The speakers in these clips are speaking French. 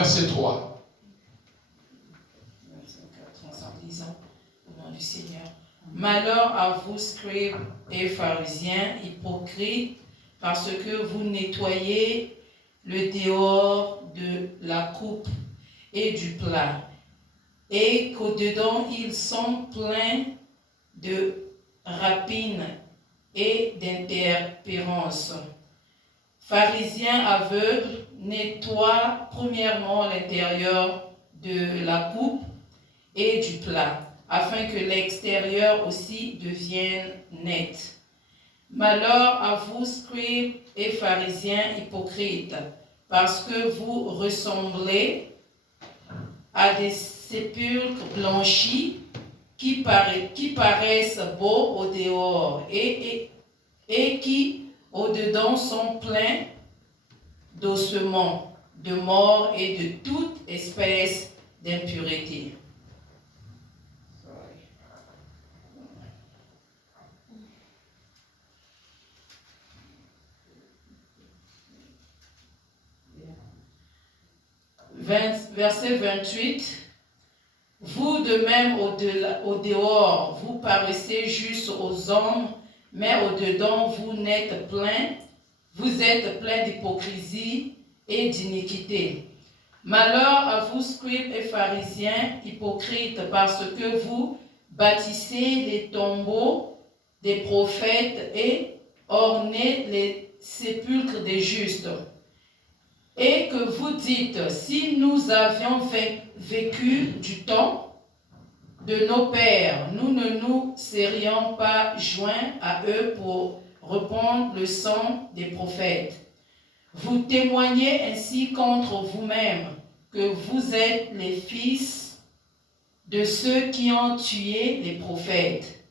verset 3. Verset 4, en disant, au nom du Seigneur. Malheur à vous, scribes et pharisiens, hypocrites, parce que vous nettoyez le dehors de la coupe et du plat, et qu'au-dedans ils sont pleins de rapines et d'interpérances. Pharisiens aveugles, nettoie premièrement l'intérieur de la coupe et du plat, afin que l'extérieur aussi devienne net. Malheur à vous, scribes et pharisiens hypocrites, parce que vous ressemblez à des sépulcres blanchis qui paraissent beaux au dehors et qui au-dedans sont pleins d'ossements, de mort et de toute espèce d'impureté. Verset 28. Vous de même au dehors, vous paraissez juste aux hommes, mais au dedans vous êtes plein d'hypocrisie et d'iniquité. Malheur à vous, scribes et pharisiens, hypocrites, parce que vous bâtissez les tombeaux des prophètes et ornez les sépulcres des justes. Et que vous dites, si nous avions vécu du temps de nos pères, nous ne nous serions pas joints à eux pour répandre le sang des prophètes. Vous témoignez ainsi contre vous-même que vous êtes les fils de ceux qui ont tué les prophètes.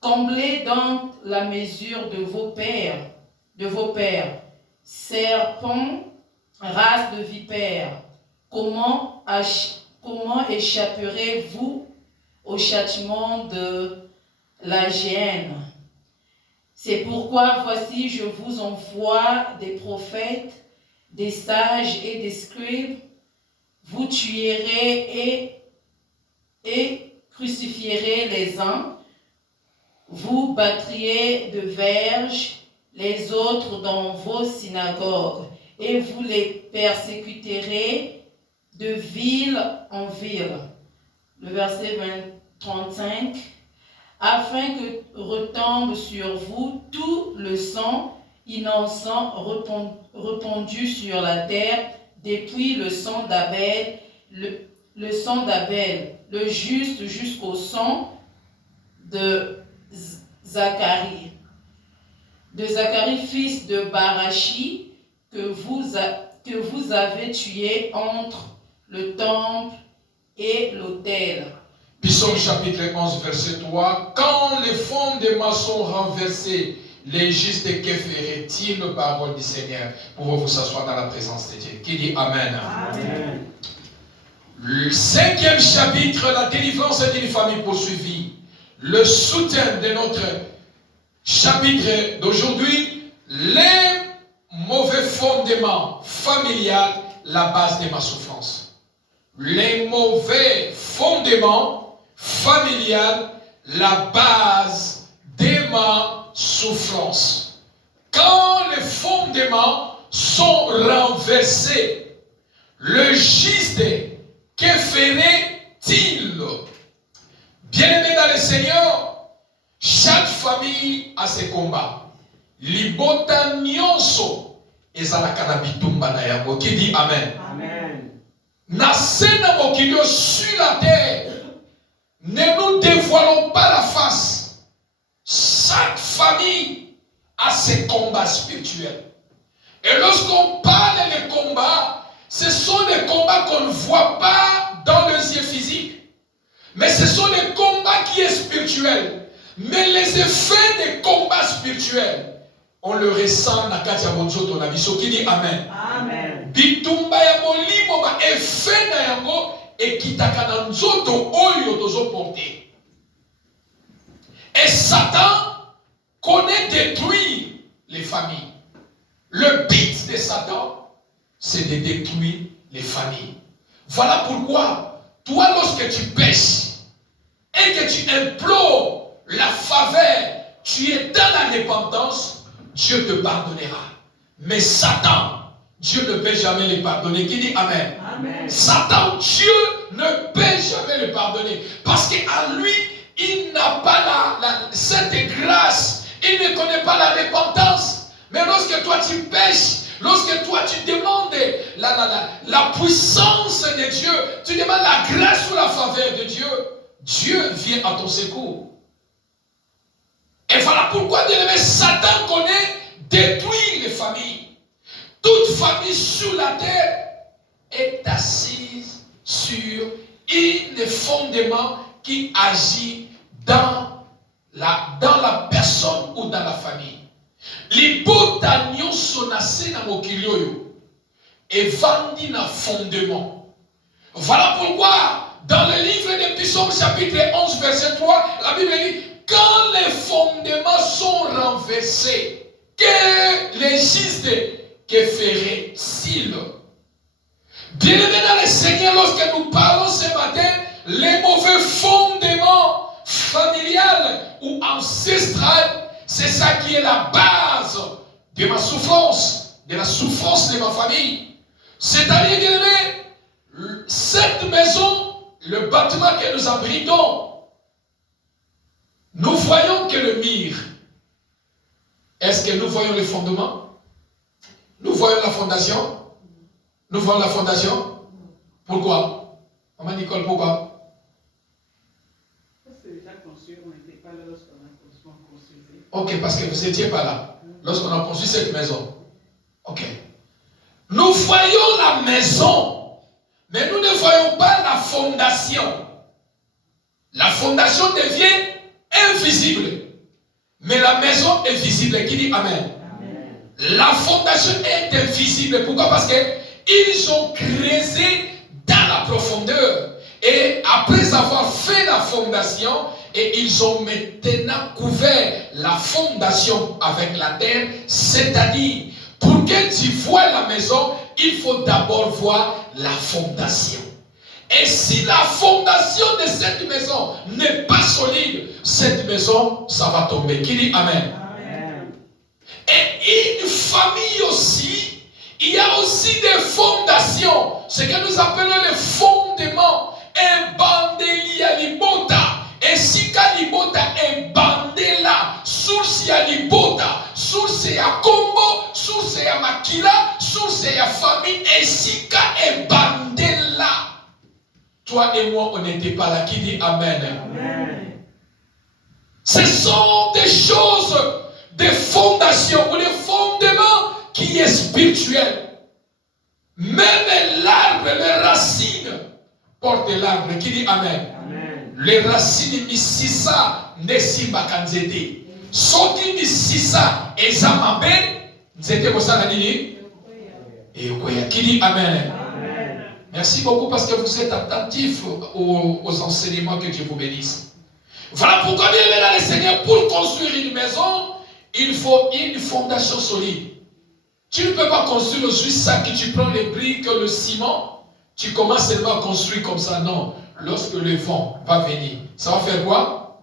Comblez donc la mesure de vos pères, serpents, race de vipères. Comment échapperez-vous au châtiment de la géhenne? C'est pourquoi voici je vous envoie des prophètes, des sages et des scribes. Vous tuerez et crucifierez les uns. Vous battriez de verges les autres dans vos synagogues et vous les persécuterez de ville en ville. Le verset 35. Afin que retombe sur vous tout le sang innocent répandu sur la terre, depuis le sang d'Abel, le sang d'Abel, le juste, jusqu'au sang de Zacharie, fils de Barachi, que vous avez tué entre le temple et l'autel. Psaume chapitre 11, verset 3. Quand les fondements sont renversés, les justes, que ferait-il, parole du Seigneur? Pouvez-vous asseoir dans la présence de Dieu? Qui dit Amen? Amen. Le 5e chapitre, la délivrance d'une famille poursuivie. Le soutien de notre chapitre d'aujourd'hui, les mauvais fondements familiales, la base de ma souffrance. Les mauvais fondements familiales, la base de ma souffrance. Quand les fondements sont renversés, le juste, que ferait-il? Bien-aimés dans le Seigneur, chaque famille a ses combats. Libota nyonso ezalaka na bitumba na yango. Qui dit Amen? Amen. Nasena mokilio sur la terre. Ne nous dévoilons pas la face. Chaque famille a ses combats spirituels. Et lorsqu'on parle des combats, ce sont des combats qu'on ne voit pas dans les yeux physiques. Mais ce sont des combats qui sont spirituels. Mais les effets des combats spirituels, on le ressent dans Katia Bonzoto Nabiso. Qui dit Amen? Amen. Bitumba ya molimo ba effet na yango ekitaka na nzoto oyo tozo porter. Et Satan connaît détruire les familles. Le but de Satan, c'est de détruire les familles. Voilà pourquoi, toi, lorsque tu pêches et que tu implores la faveur, tu es dans la repentance, Dieu te pardonnera. Mais Satan, Dieu ne peut jamais le pardonner. Qui dit Amen? Amen. Satan, Dieu ne peut jamais le pardonner. Parce qu'à lui, il n'a pas cette grâce. Il ne connaît pas la repentance. Mais lorsque toi tu pêches, lorsque toi tu demandes la puissance de Dieu, tu demandes la grâce ou la faveur de Dieu, Dieu vient à ton secours. Et voilà pourquoi, bien-aimé, Satan connaît, détruit les familles. Toute famille sur la terre est assise sur un fondement qui agit dans la personne ou dans la famille. Libota nyonso nase na mokili oyo evandi na fondement. Voilà pourquoi dans le livre des Psaumes chapitre 11 verset 3, la Bible dit: quand les fondements sont renversés, que les gistes, que ferait-il? Bien-aimés dans le Seigneur, lorsque nous parlons ce matin, les mauvais fondements familiales ou ancestrales, c'est ça qui est la base de ma souffrance, de la souffrance de ma famille. C'est-à-dire, bien-aimés, cette maison, le bâtiment que nous abritons, nous voyons que le mur. Est-ce que nous voyons le fondement? Nous voyons la fondation? Nous voyons la fondation? Pourquoi? Maman Nicole, pourquoi? Parce que déjà construit, on n'était pas là lorsqu'on a construit. Ok, parce que vous n'étiez pas là lorsqu'on a construit cette maison. Ok. Nous voyons la maison, mais nous ne voyons pas la fondation. La fondation devient invisible, mais la maison est visible. Qui dit Amen? Amen. La fondation est invisible. Pourquoi? Parce qu'ils ont creusé dans la profondeur. Et après avoir fait la fondation, et ils ont maintenant couvert la fondation avec la terre, c'est-à-dire, pour que tu vois la maison, il faut d'abord voir la fondation. Et si la fondation de cette maison n'est pas solide, cette maison, ça va tomber. Qui dit Amen? Amen. Et une famille aussi, il y a aussi des fondations, ce que nous appelons les fondements. Un bandeli à libota. Et si kalibota est bandé là, source à libota, source à combo, source à makila, source à famille, et si ka est bandé là. Toi et moi, on n'était pas là. Qui dit Amen? Amen. Ce sont des choses, des fondations ou des fondements qui est spirituel. Même l'arbre, les racines portent l'arbre. Qui dit Amen? Amen. Les racines misisa nesimba kanzete. Soki misisa ezamabe nzete kosala nini? Et qui dit Amen? Amen. Merci beaucoup parce que vous êtes attentifs aux enseignements. Que Dieu vous bénisse. Voilà pourquoi, bien aimé dans le Seigneur, pour construire une maison, il faut une fondation solide. Tu ne peux pas construire juste ça, que tu prends les briques, le ciment, tu commences seulement à construire comme ça. Non. Lorsque le vent va venir, ça va faire quoi?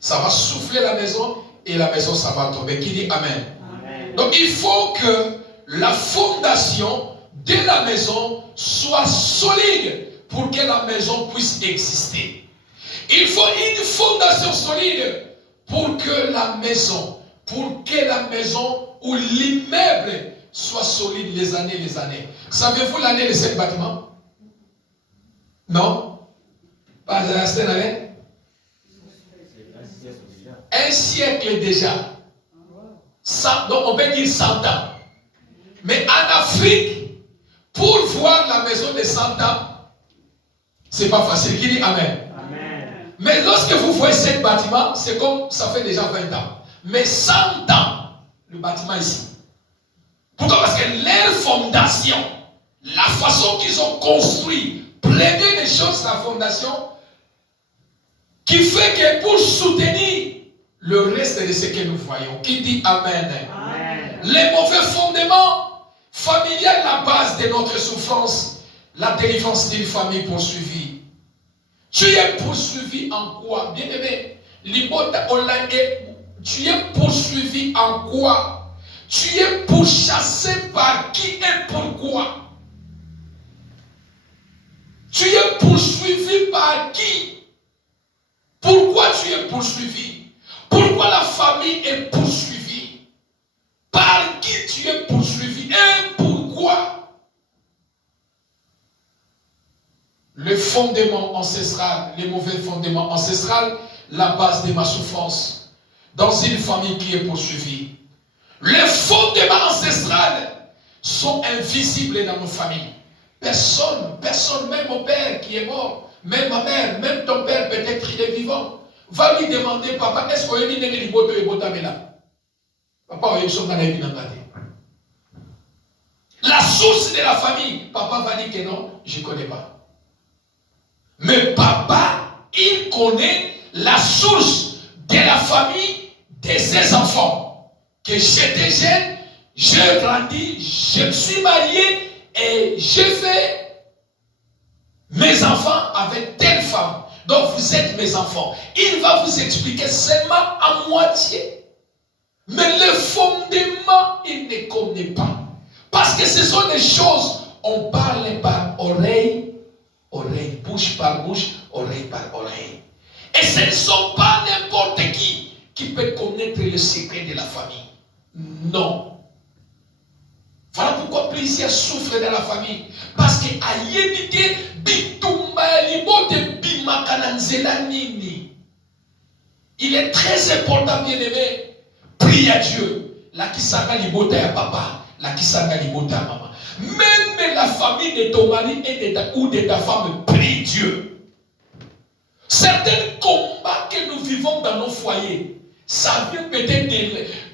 Ça va souffler la maison et la maison, ça va tomber. Qui dit Amen? Amen. Donc il faut que la fondation de la maison soit solide pour que la maison puisse exister. Il faut une fondation solide pour que la maison ou l'immeuble soit solide les années. Savez-vous l'année de ce bâtiment? Non? Pas cette année? Un siècle déjà. Donc on peut dire 100 ans. Mais en Afrique, pour voir la maison de 100 ans, c'est pas facile. Qui dit Amen? Amen. Mais lorsque vous voyez ce bâtiment, c'est comme ça fait déjà 20 ans. Mais 100 ans, le bâtiment ici. Pourquoi? Parce que leur fondation, la façon qu'ils ont construit, première des choses, la fondation, qui fait que pour soutenir le reste de ce que nous voyons. Qui dit Amen? Amen. Les mauvais fondements familiaux, la base de notre souffrance. la délivrance d'une famille poursuivie. Tu es poursuivi en quoi? Bien aimé, tu es poursuivi en quoi? Tu es pourchassé par qui et pourquoi? Tu es poursuivi par qui? Pourquoi tu es poursuivi? Pourquoi la famille est poursuivie? Par qui tu es poursuivi et pourquoi? Le fondement ancestral, les mauvais fondements ancestraux, la base de ma souffrance dans une famille qui est poursuivie. Les fondements ancestraux sont invisibles dans nos familles. Personne, même mon père qui est mort, même ma mère, même ton père, peut-être il est vivant, va lui demander, papa, est-ce qu'on est né liboto et botamela? Papa, la source de la famille, papa va dire que non, je ne connais pas. Mais papa, il connaît la source de la famille de ses enfants. Que j'étais jeune, j'ai grandi, je me suis marié et j'ai fait mes enfants avec telle femme. Donc vous êtes mes enfants. Il va vous expliquer seulement à moitié. Mais le fondement, il ne connaît pas. Parce que ce sont des choses, on parle par oreille, bouche par bouche, oreille par oreille. Et ce ne sont pas n'importe qui peut connaître le secret de la famille. Non. Voilà pourquoi plusieurs souffrent dans la famille. Parce que ayébité bitumba libote bimakananzela nini. Il est très important, bien aimé. Prie à Dieu. La kisanga libota ya papa, la kisanga libota ya maman. Même la famille de ton mari et ou de ta femme, prie Dieu. Certains combats que nous vivons dans nos foyers, ça vient peut-être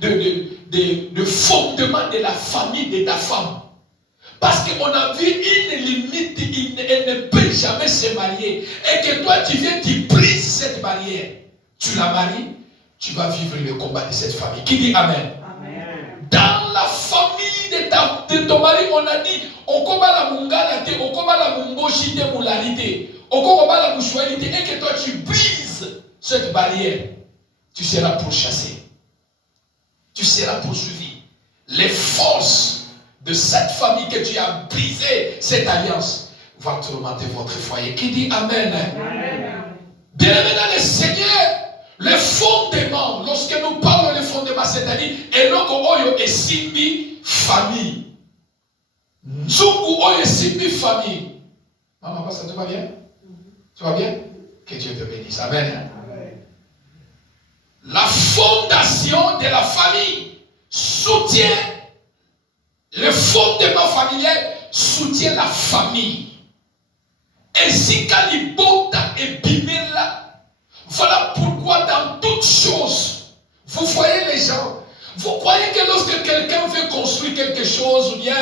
de fondement de la famille de ta femme. Parce qu'on a vu une limite, elle ne peut jamais se marier. Et que toi, tu viens, tu brises cette barrière. Tu la maries, tu vas vivre le combat de cette famille. Qui dit Amen? Amen. Dans la famille de ton mari, on a dit, on combat la mungalate, on combat la mumboshite moularité, on combat la mouchoualité, et que toi, tu brises cette barrière. Tu seras pourchassé. Tu seras poursuivi. Les forces de cette famille que tu as brisé, cette alliance, vont tourmenter votre foyer. Qui dit Amen? Amen. Bien-aimé dans le Seigneur, le fondement, lorsque nous parlons de fondement, c'est-à-dire, eloko oyo esimbi famille. Nzungu oyo esimbi famille. Maman, ça te va bien? Tu vas bien? Que Dieu te bénisse. Amen. La fondation de la famille soutient, le fondement familial soutient la famille. Et si Kalibota et Bimela, voilà pourquoi dans toutes choses, vous voyez les gens, vous croyez que lorsque quelqu'un veut construire quelque chose, ou bien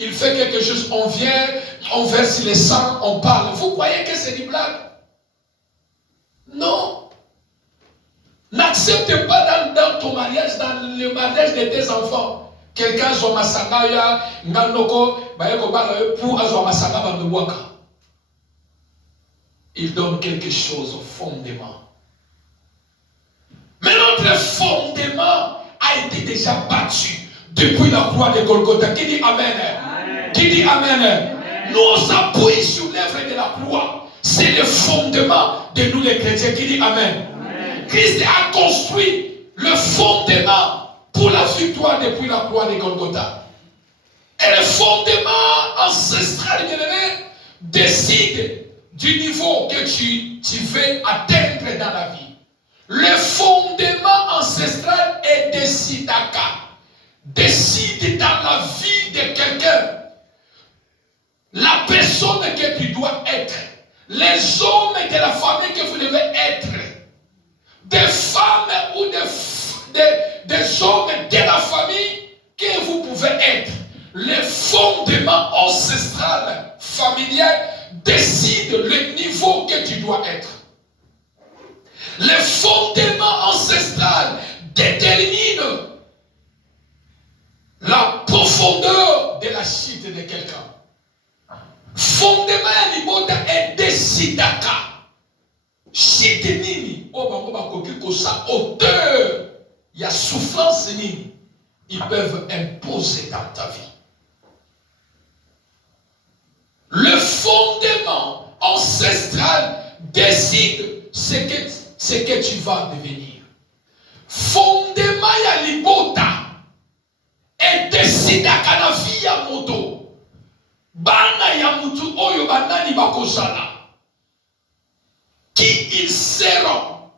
il fait quelque chose, on vient, on verse le sang, on parle. Vous croyez que c'est une blague? Non. N'accepte pas dans ton mariage, dans le mariage de tes enfants, quelqu'un soit masangaya, ngandoko, pour azwa masanga bandouaka. Il donne quelque chose au fondement. Mais notre fondement a été déjà battu depuis la croix de Golgotha. Qui dit Amen? Amen. Qui dit Amen? Amen. Nous appuyons sur l'œuvre de la croix. C'est le fondement de nous les chrétiens. Qui dit Amen? Christ a construit le fondement pour la victoire depuis la croix de Golgotha. Et le fondement ancestral, bien-aimé, décide du niveau que tu veux atteindre dans la vie. Le fondement ancestral est décide dans la vie de quelqu'un la personne que tu dois être, les hommes de la famille que vous devez être, des femmes ou des hommes de la famille que vous pouvez être. Le fondement ancestral familial décide le niveau que tu dois être. Le fondement ancestral détermine la profondeur de la chute de quelqu'un. fondement ya libota edesidaka shite nini oyo bango bakoki kosa auteur ya souffrance nini ils peuvent imposer dans ta vie. Le fondement ancestral décide ce que tu vas devenir. Fondement ya libota edesidaka na vie ya moto. Bana ya mutu oyo banani bakozala. Qui ils seront.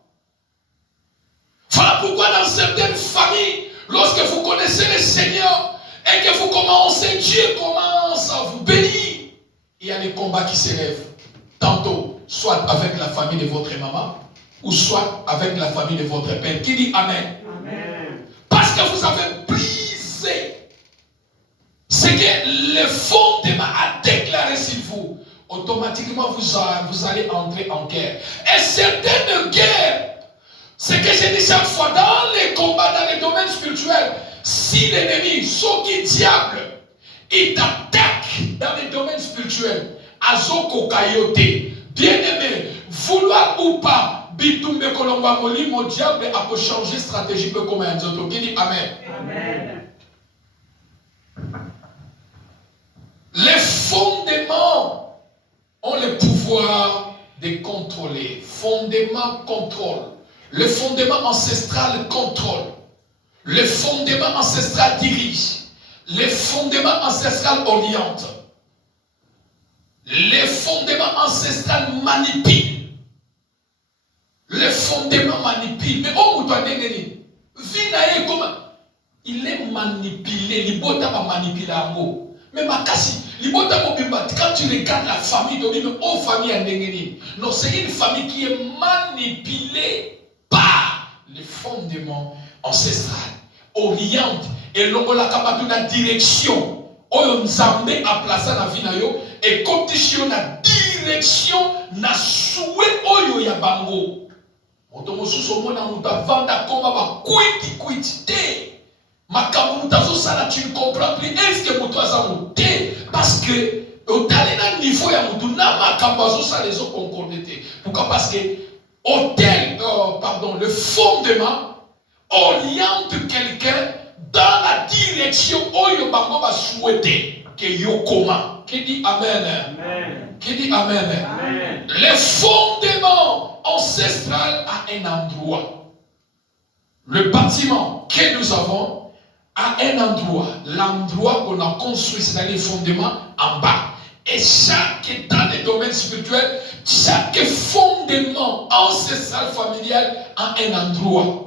Voilà pourquoi dans certaines familles, lorsque vous connaissez le Seigneur et que vous commencez, Dieu commence à vous bénir. Il y a des combats qui s'élèvent. Tantôt, soit avec la famille de votre maman, ou soit avec la famille de votre père. Qui dit Amen? Amen. Parce que vous avez brisé ce que le fondement a déclaré sur vous. Automatiquement, vous allez entrer en guerre. Et certaines guerres, ce que je dis chaque fois, dans les combats, dans les domaines spirituels, si l'ennemi, sauf qui diable, il t'attaque dans les domaines spirituels, azoko kayote, bien aimé, vouloir ou pas, bitumbe kolomba moli, mon diable a pu changer stratégie comme un autre. Qui dit Amen? Amen. Les fondements ont le pouvoir de contrôler. Fondement contrôle. Le fondement ancestral contrôle. Le fondement ancestral dirige. Le fondement ancestral oriente. Le fondement ancestral manipule. Le fondement manipule. Mais oh, comment il est manipulé. Libota va manipuler un mot. Mais Makasi, quand tu regardes la famille, oh famille en Nengeni. Non, c'est une famille qui est manipulée par les fondements ancestrales. Oriente et longola kabatu na direction. Oyo nzambe a placé na vie na yo et condition na direction na souhait oyo ya bango. Moto mosusu mona muta vanda koma ba kwiti te. Makamu mutazo sana tu ne comprends plus est-ce que muto azamuté parce que au talena niveau ya mutu na makambazo ça les ont concordé. Pourquoi? Parce que le fondement oriente quelqu'un dans la direction oyo bango ba souhaiter que yokoma. Qui dit Amen? Amen. Qui dit Amen? Amen. Le fondement ancestral a un endroit. Le bâtiment que nous avons a un endroit. L'endroit qu'on a construit, c'est-à-dire les fondements en bas. Et chaque, dans les domaines spirituels, chaque fondement ancestral familial a un endroit.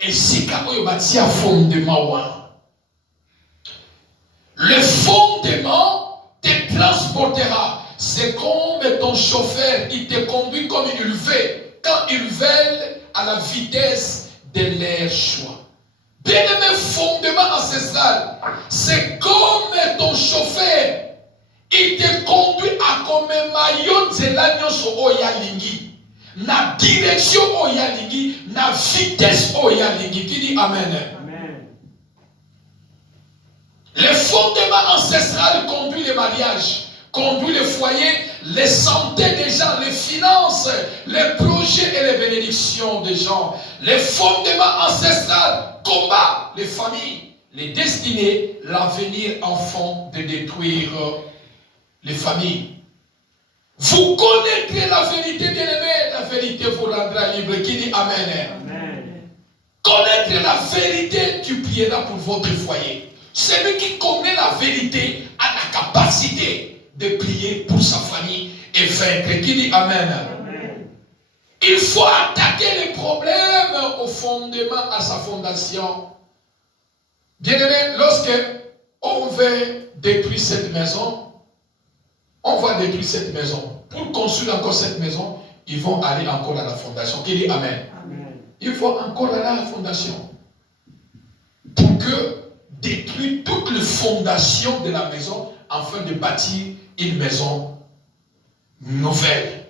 Et si il y a un fondement, le fondement te transportera. C'est comme ton chauffeur, il te conduit comme il veut, quand il veut, à la vitesse de leur choix. Bien-aimé, fondement ancestral, c'est comme ton chauffeur, il te conduit à comme maillot de l'agneau sur Oyalingi. Na direction Oyalingi, na vitesse Oyalingi. Qui dit Amen? Amen. Le fondement ancestral conduit le mariage, conduit le foyer, les santé des gens, les finances, les projets et les bénédictions des gens. Les fondements ancestrales combattent les familles, les destinées, l'avenir enfant de détruire les familles. Vous connaîtrez la vérité, bien-aimé, la vérité vous rendra libre. Qui dit Amen? Amen. Connaître la vérité, tu prieras pour votre foyer. Celui qui connaît la vérité a la capacité de prier pour sa famille et vaincre. Qui dit Amen? Amen. Il faut attaquer les problèmes au fondement, à sa fondation. Bien-aimé, lorsque on veut détruire cette maison, on va détruire cette maison. Pour construire encore cette maison, ils vont aller encore à la fondation. Qui dit Amen? Amen. Il faut encore aller à la fondation. Pour que détruire toute la fondation de la maison afin de bâtir une maison nouvelle.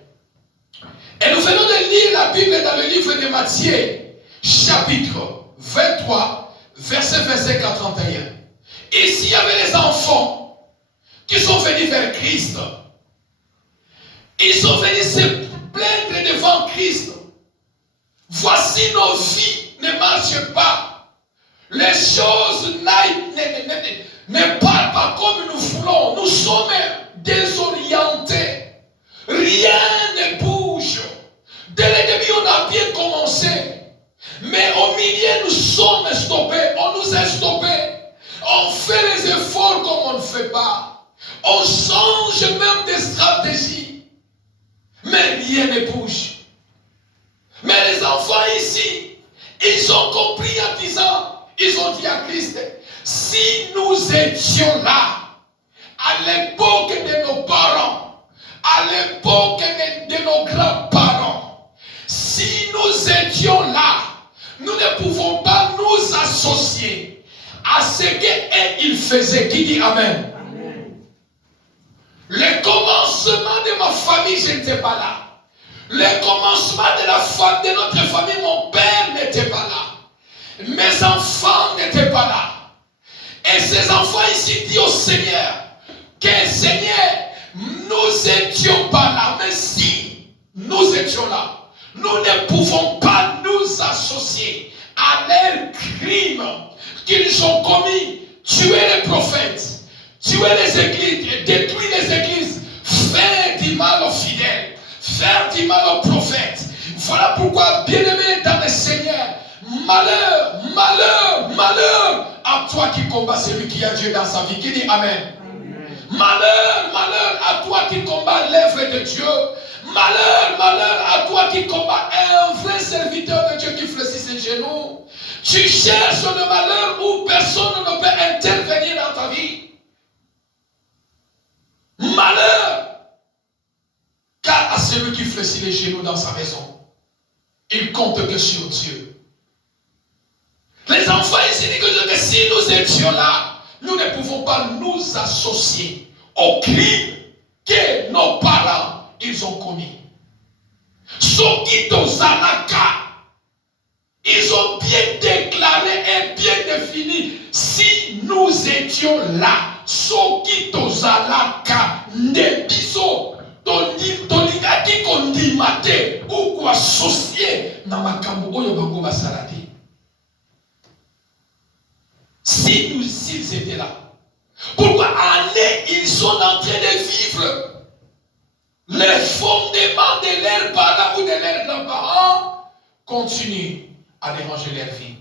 Et nous venons de lire la Bible dans le livre de Matthieu, chapitre 23, verset 25 à 31. Ici, il y avait les enfants qui sont venus vers Christ. Ils sont venus se plaindre devant Christ. Voici nos vies ne marchent pas. Les choses ne parlent pas comme nous voulons. Nous sommes désorientés. Rien ne bouge. Dès le début, on a bien commencé. Mais au milieu, nous sommes stoppés. On nous a stoppés. On fait les efforts comme on ne fait pas. On change même des stratégies. Mais rien ne bouge. Mais les enfants ici, ils ont compris en disant, ils ont dit à Christ, si nous étions là, à l'époque de nos parents, à l'époque de nos grands-parents, si nous étions là, nous ne pouvons pas nous associer à ce qu'ils faisaient. Qui dit Amen? Amen. Le commencement de ma famille, je n'étais pas là. Le commencement de notre famille, mon père n'était pas là. Mes enfants n'étaient pas là. Et ces enfants ici disent au Seigneur que Seigneur, nous n'étions pas là. Mais si nous étions là, nous ne pouvons pas nous associer à leurs crimes qu'ils ont commis. Tuer les prophètes, tuer les églises, détruire les églises, faire du mal aux fidèles, faire du mal aux prophètes. Voilà pourquoi, bien-aimé dans le Seigneur, malheur, malheur, malheur à toi qui combats celui qui a Dieu dans sa vie. Qui dit Amen? Amen. Malheur, malheur à toi qui combats l'œuvre de Dieu. Malheur, malheur à toi qui combats un vrai serviteur de Dieu qui fléchit ses genoux. Tu cherches le malheur où personne ne peut intervenir dans ta vie. Malheur, car à celui qui fléchit les genoux dans sa maison, il compte que sur Dieu. Les enfants ici disent que si nous étions là, nous ne pouvons pas nous associer au crime que nos parents ils ont commis. Sokito Zanaka, ils ont bien déclaré et bien défini. Si nous étions là, Sokito Zanaka, Nebiso, Tonikaki Kondimate, ou quoi associé dans ma Oyo Bango Basalade. S'ils étaient là, pourquoi année ils sont en train de vivre les fondements de leurs parents ou de leurs grands-parents continuent à déranger leur vie.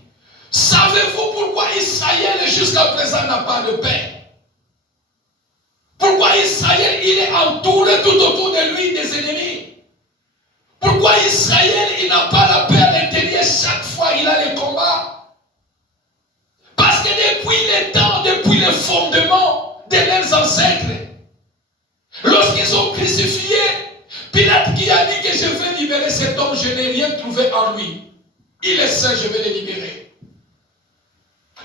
Savez-vous pourquoi Israël jusqu'à présent n'a pas de paix? Pourquoi Israël il est entouré tout autour de lui des ennemis? Pourquoi Israël il n'a pas la paix à l'intérieur chaque fois il a les combats? Parce que depuis les temps, depuis le fondement de leurs ancêtres, lorsqu'ils ont crucifié, Pilate qui a dit que je vais libérer cet homme, je n'ai rien trouvé en lui. Il est saint, je vais le libérer.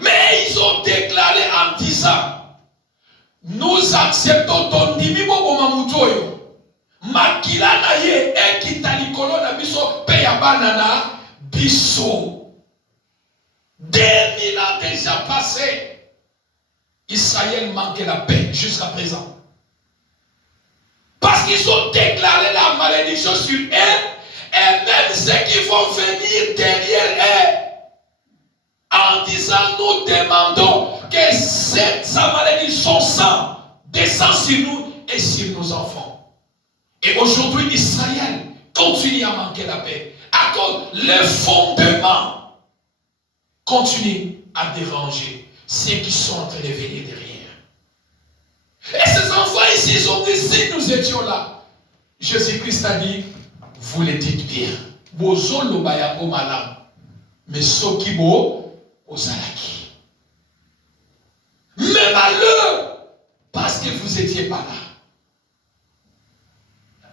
Mais ils ont déclaré en disant, nous acceptons ton dimibo bomamutoyo. Makila na ye ekitalikolo na biso pe ya banana biso. 2000 ans déjà passés, Israël manquait la paix jusqu'à présent. Parce qu'ils ont déclaré la malédiction sur eux, et même ceux qui vont venir derrière eux, en disant, nous demandons que sa malédiction, son sang, descend sur nous et sur nos enfants. Et aujourd'hui, Israël continue à manquer la paix. À cause le fondement continue à déranger ceux qui sont en train de venir derrière. Et ces enfants ici, ils ont dit, si nous étions là, Jésus-Christ a dit, vous le dites bien. Bozolo bayako malam. Mais sokibo ozalaki. Mais malheur, parce que vous n'étiez pas là.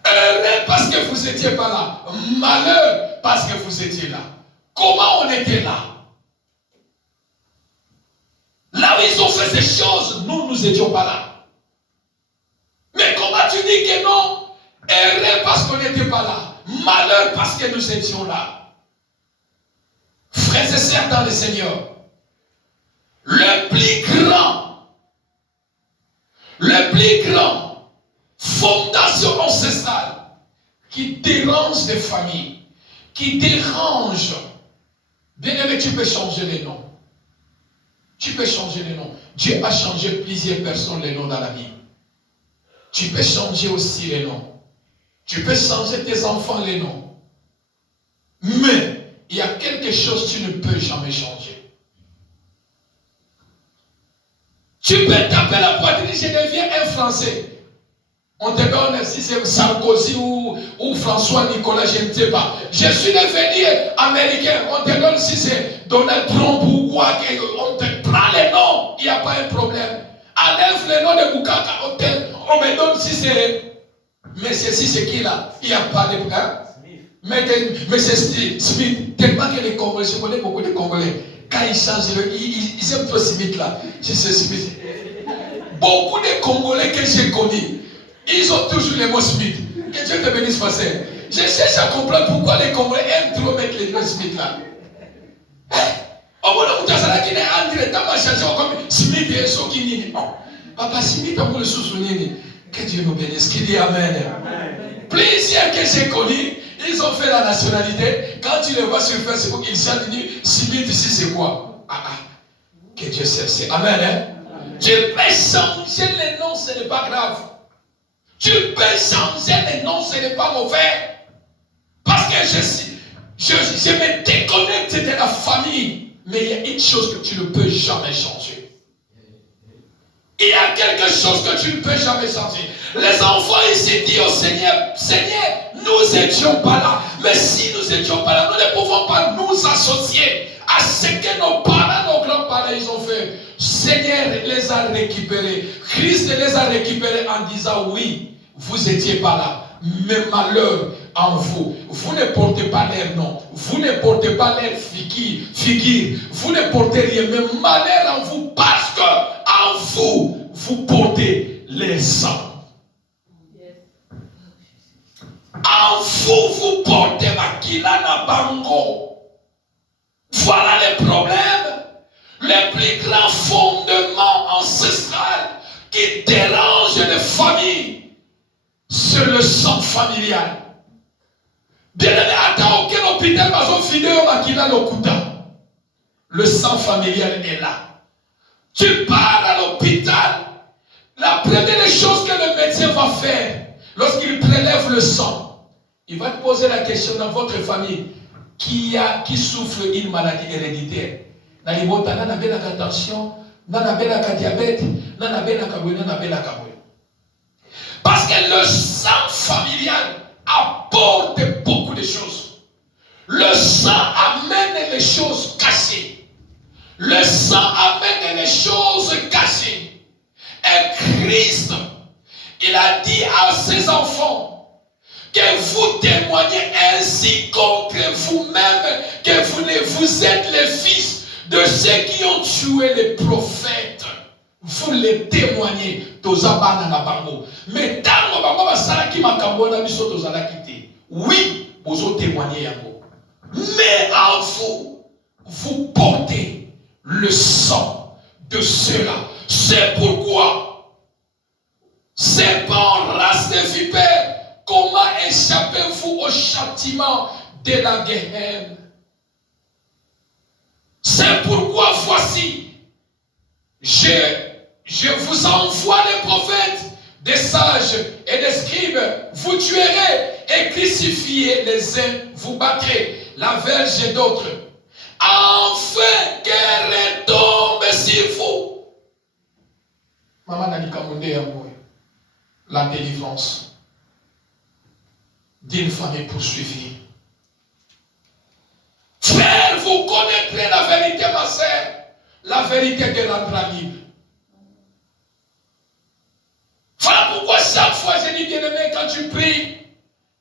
Heureux parce que vous n'étiez pas là. Malheur parce que vous étiez là. Comment on était là? Là où ils ont fait ces choses, nous n'étions pas là. Mais comment tu dis que non? Heureux parce qu'on n'était pas là. Malheur parce que nous étions là. Frères et sœurs dans le Seigneur, le plus grand fondation ancestrale qui dérange des familles, qui dérange. Bien aimé, tu peux changer les noms. Tu peux changer les noms. Dieu a changé plusieurs personnes les noms dans la Bible. Tu peux changer aussi les noms. Tu peux changer tes enfants les noms. Mais il y a quelque chose que tu ne peux jamais changer. Tu peux taper la poitrine, je deviens un Français. On te donne si c'est Sarkozy ou François Nicolas, je ne sais pas. Je suis devenu américain. On te donne si c'est Donald Trump ou quoi. On te prend les noms. Il n'y a pas un problème. Enlève les noms de Bukaka. On me donne si c'est. Mais si c'est qui là? Il n'y a pas de problème. Mais c'est Smith. Tellement que les Congolais, je connais beaucoup de Congolais. Quand ils changent, ils aiment trop Smith là. Si c'est Smith. Beaucoup de Congolais que j'ai connus. Ils ont toujours les mots Smith. Que Dieu te bénisse, passer. Je cherche à comprendre pourquoi les Congolais aiment trop mettre les mots Smith là. Au moins, vous avez dit André, tu as changé comme Smith et Sokini. Papa Smith, on peut le soutenir. Que Dieu nous bénisse. Qui dit Amen. Plusieurs que j'ai connus, ils ont fait la nationalité. Quand tu les vois sur Facebook, ils chantent, ils disent Smith ici c'est quoi? Que Dieu sait. Amen. Tu peux changer les noms, ce n'est pas grave. Tu peux changer les noms, ce n'est pas mauvais. Parce que je me déconnecte de la famille. Mais il y a une chose que tu ne peux jamais changer. Il y a quelque chose que tu ne peux jamais changer. Les enfants ici disent au Seigneur, Seigneur, nous n'étions pas là. Mais si nous n'étions pas là, nous ne pouvons pas nous associer à ce que nos parents, nos grands-parents, ils ont fait. Seigneur les a récupérés. Christ les a récupérés en disant, oui, vous n'étiez pas là. Mais malheur en vous. Vous ne portez pas leur nom. Vous ne portez pas leur figure. Vous ne portez rien. Mais malheur en vous parce que en vous, vous portez les sang. En vous, vous portez Makila na Bango. Voilà les problèmes. Les plus grands fondements ancestrales qui dérangent les familles. C'est le sang familial. Bien aimé, attends auquel hôpital maison fidèle Makila Lokuta. Le sang familial est là. Tu pars à l'hôpital. La première chose que le médecin va faire, lorsqu'il prélève le sang, il va te poser la question dans votre famille qui souffre d'une maladie héréditaire. Nana bela tension, nana bela diabète, nana bela kaboué, nana bela kaboué. Parce que le sang familial apporte beaucoup de choses. Le sang amène les choses cachées. Le sang amène les choses cachées. Et Christ, il a dit à ses enfants que vous témoignez ainsi contre vous-même que vous êtes les fils de ceux qui ont tué les prophètes. Vous les témoignez. Mais oui, vous témoignez. Mais en vous, vous portez le sang de ceux-là. C'est pourquoi, serpent, race de vipères, comment échappez-vous au châtiment de la guerre? C'est pourquoi voici, je vous envoie les prophètes, des sages et des scribes. Vous tuerez et crucifiez les uns, vous battrez la verge et d'autres. Enfin qu'elle retombe sur vous. Maman n'a dit qu'à la délivrance d'une famille poursuivie. Frère, vous connaîtrez la vérité, ma sœur. La vérité te rendra libre. Voilà pourquoi chaque fois je dis, bien aimé, quand tu pries,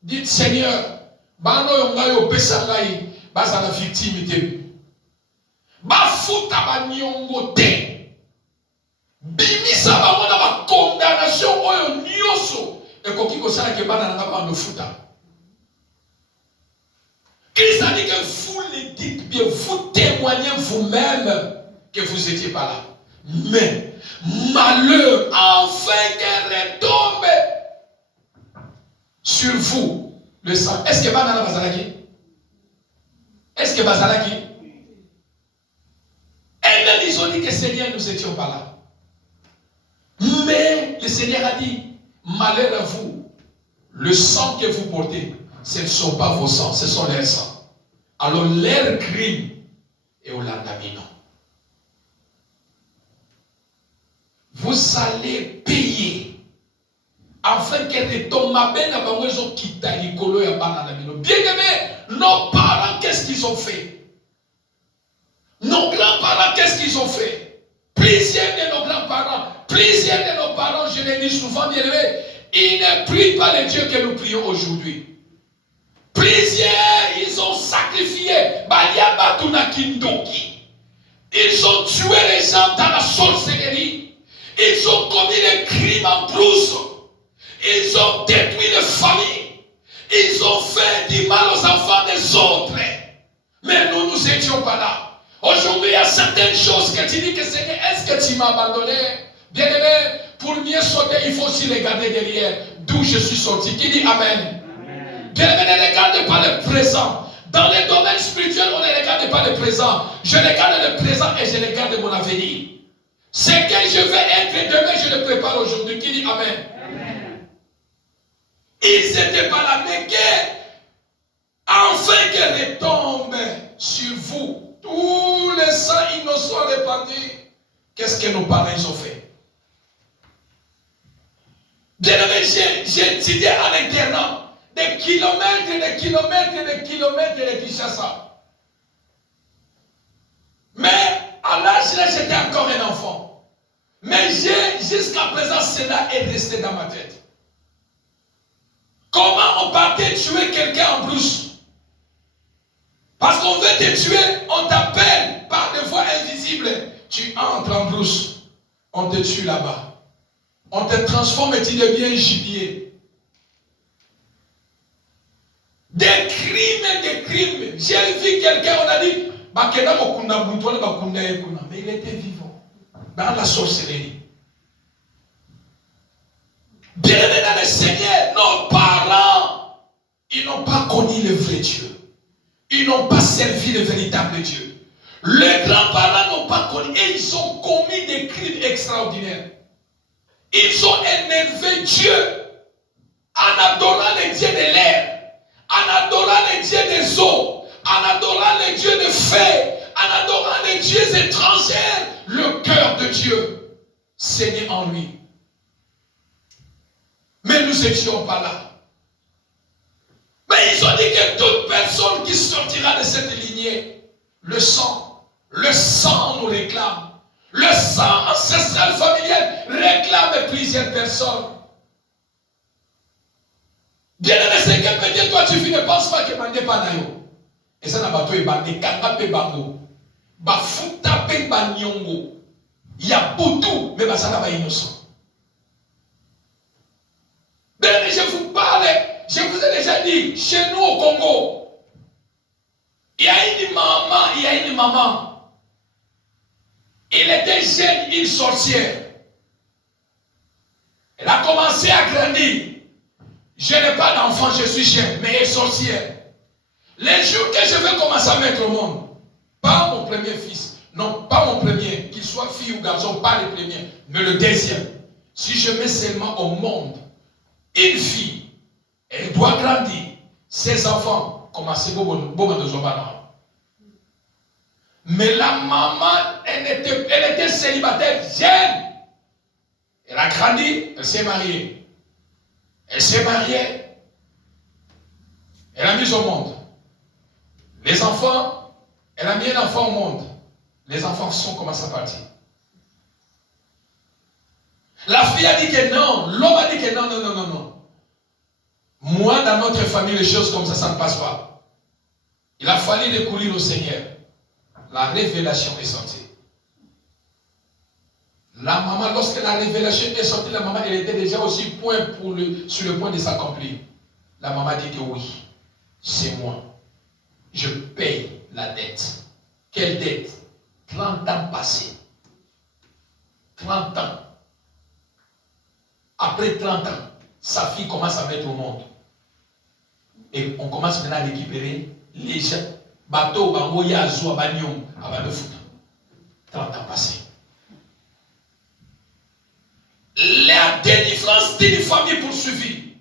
dites Seigneur, bano yongayo pesangai, basa la victimité. Bafuta ba nyongo te. Bimisa ba mona ba condamnation oyo nyoso. Et koki ko sala ke bana na ba no futa. Christ a dit que vous le dites bien, vous témoignez vous-même que vous n'étiez pas là. Mais, malheur, enfin qu'elle retombe sur vous. le sang. Est-ce que Banana Bazalaki? Est-ce que Bazalaki? Et même ils ont dit que Seigneur, nous n'étions pas là. Mais le Seigneur a dit, malheur à vous, le sang que vous portez, ce ne sont pas vos sangs, ce sont leurs sangs. Alors leur crime est au lendemain. Vous allez payer afin que retombe bien aimé, nos parents, qu'est-ce qu'ils ont fait? Nos grands-parents, qu'est-ce qu'ils ont fait? Plusieurs de nos grands-parents, plusieurs de nos parents, je l'ai dit souvent, bien aimé, ils ne prient pas le Dieu que nous prions aujourd'hui. Plusieurs, ils ont sacrifié. Ils ont tué les gens dans la sorcellerie. Ils ont commis des crimes en brousse. Ils ont détruit les familles. Ils ont fait du mal aux enfants des autres. Mais nous, nous n'étions pas là. Aujourd'hui, il y a certaines choses que tu dis que Seigneur, est-ce que tu m'as abandonné? Bien aimé, pour mieux sauter, il faut aussi regarder derrière d'où je suis sorti. Qui dit Amen? Bien aimé, ne regarde pas le présent. Dans les domaines spirituels, on ne regarde pas le présent. Je regarde le présent et je regarde mon avenir. Ce que je vais être demain, je le prépare aujourd'hui. Qui dit Amen? Ils n'étaient pas là, mais enfin qu'elle retombe sur vous. Tous les sangs innocents répandus. Qu'est-ce que nos parents ont fait? Bien aimé, j'ai étudié à l'internat. Des kilomètres, des kilomètres, des kilomètres de Kinshasa. Mais à l'âge là, j'étais encore un enfant. Mais jusqu'à présent, cela est resté dans ma tête. Comment on partait tuer quelqu'un en brousse? Parce qu'on veut te tuer, on t'appelle par des voies invisibles. Tu entres en brousse, on te tue là-bas. On te transforme et tu deviens gibier. Des crimes, des crimes. J'ai vu quelqu'un, on a dit, mais il était vivant. Dans la sorcellerie. Bien-aimés dans le Seigneur, nos parents, ils n'ont pas connu le vrai Dieu. Ils n'ont pas servi le véritable Dieu. Les grands-parents n'ont pas connu et ils ont commis des crimes extraordinaires. Ils ont énervé Dieu en adorant les dieux de l'air, en adorant les dieux des eaux, en adorant les dieux de feu, en adorant les dieux étrangers. Le cœur de Dieu saignait en lui. Mais nous n'étions pas là. Mais ils ont dit que toute personne qui sortira de cette lignée, le sang nous réclame. Le sang ancestral familial réclame plusieurs personnes. Bien aimé, c'est que peut-être toi tu ne penses pas que Mandé Panayo. Et ça n'a pas tout ébandé. Kangape Bango. Bafuta Pe Banyongo. Il y a beaucoup, mais ça n'a pas innocent. Bien aimé, je vous parle. Je vous ai déjà dit, chez nous au Congo, il y a une maman. Il était jeune, une sorcière. Elle a commencé à grandir. Je n'ai pas d'enfant, je suis jeune, mais elle est sorcière. Les jours que je vais commencer à mettre au monde, pas mon premier fils, non, pas mon premier, qu'il soit fille ou garçon, pas le premier, mais le deuxième. Si je mets seulement au monde une fille, elle doit grandir. Ses enfants, commencez à. Mais la maman, elle était célibataire jeune. Elle a grandi, elle s'est mariée. Elle s'est mariée. Elle a mis au monde. Les enfants, elle a mis un enfant au monde. Les enfants sont commencés à partir. La fille a dit que non. L'homme a dit que non, non, non, non, non. Moi, dans notre famille, les choses comme ça ne passe pas. Il a fallu recourir au Seigneur. La révélation est sortie. La maman, lorsque la révélation est sortie, la maman, elle était déjà aussi sur le point de s'accomplir. La maman dit que oui, c'est moi. Je paye la dette. Quelle dette? 30 ans passés. 30 ans. Après 30 ans, sa fille commence à mettre au monde. Et on commence maintenant à récupérer les gens. Bateau, bango, yazo, abanyom, abanofuta. 30 ans passés. La délivrance d'une famille poursuivie.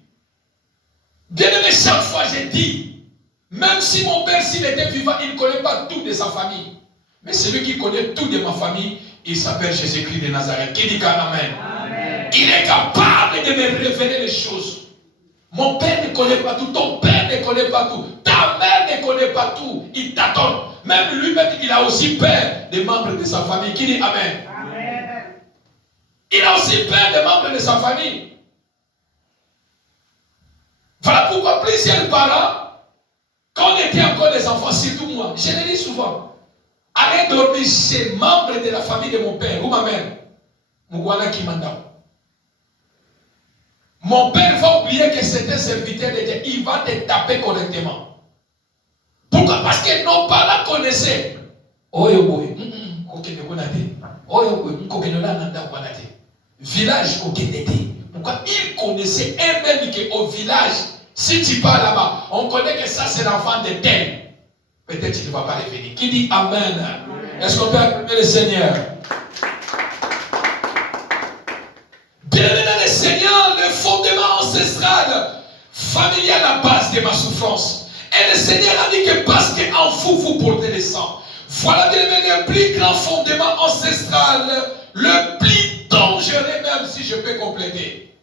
Bien aimé, chaque fois j'ai dit, même si mon père, s'il était vivant, il ne connaît pas tout de sa famille. Mais celui qui connaît tout de ma famille, il s'appelle Jésus-Christ de Nazareth. Qui dit qu'Amen? Amen. Il est capable de me révéler les choses. Mon père ne connaît pas tout, ton père ne connaît pas tout, ta mère ne connaît pas tout. Il t'attend. Même lui-même, il a aussi peur des membres de sa famille. Qui dit Amen? Amen. Il a aussi peur des membres de sa famille. Voilà pourquoi plusieurs parents, quand on était encore des enfants, surtout moi, je le dis souvent, allez dormir chez membres de la famille de mon père ou ma mère. Mouwana Kimanda. Mon père va oublier que c'était serviteur de Dieu. Il va te taper correctement. Pourquoi? Parce que nos parents connaissaient. Oyo boy, village pourquoi ils connaissaient eux-mêmes qu'au village, si tu pars là-bas, on connaît que ça c'est l'enfant de tel. Peut-être tu ne vas pas revenir. Qui dit Amen? Est-ce qu'on peut acclamer le Seigneur? Bien-aimé dans le Seigneur, le fondement ancestral, familial à la base de ma souffrance. Et le Seigneur a dit que parce qu'en vous portez le sang. Voilà bien aimé le plus grand fondement ancestral, le plus dangereux même si je peux compléter.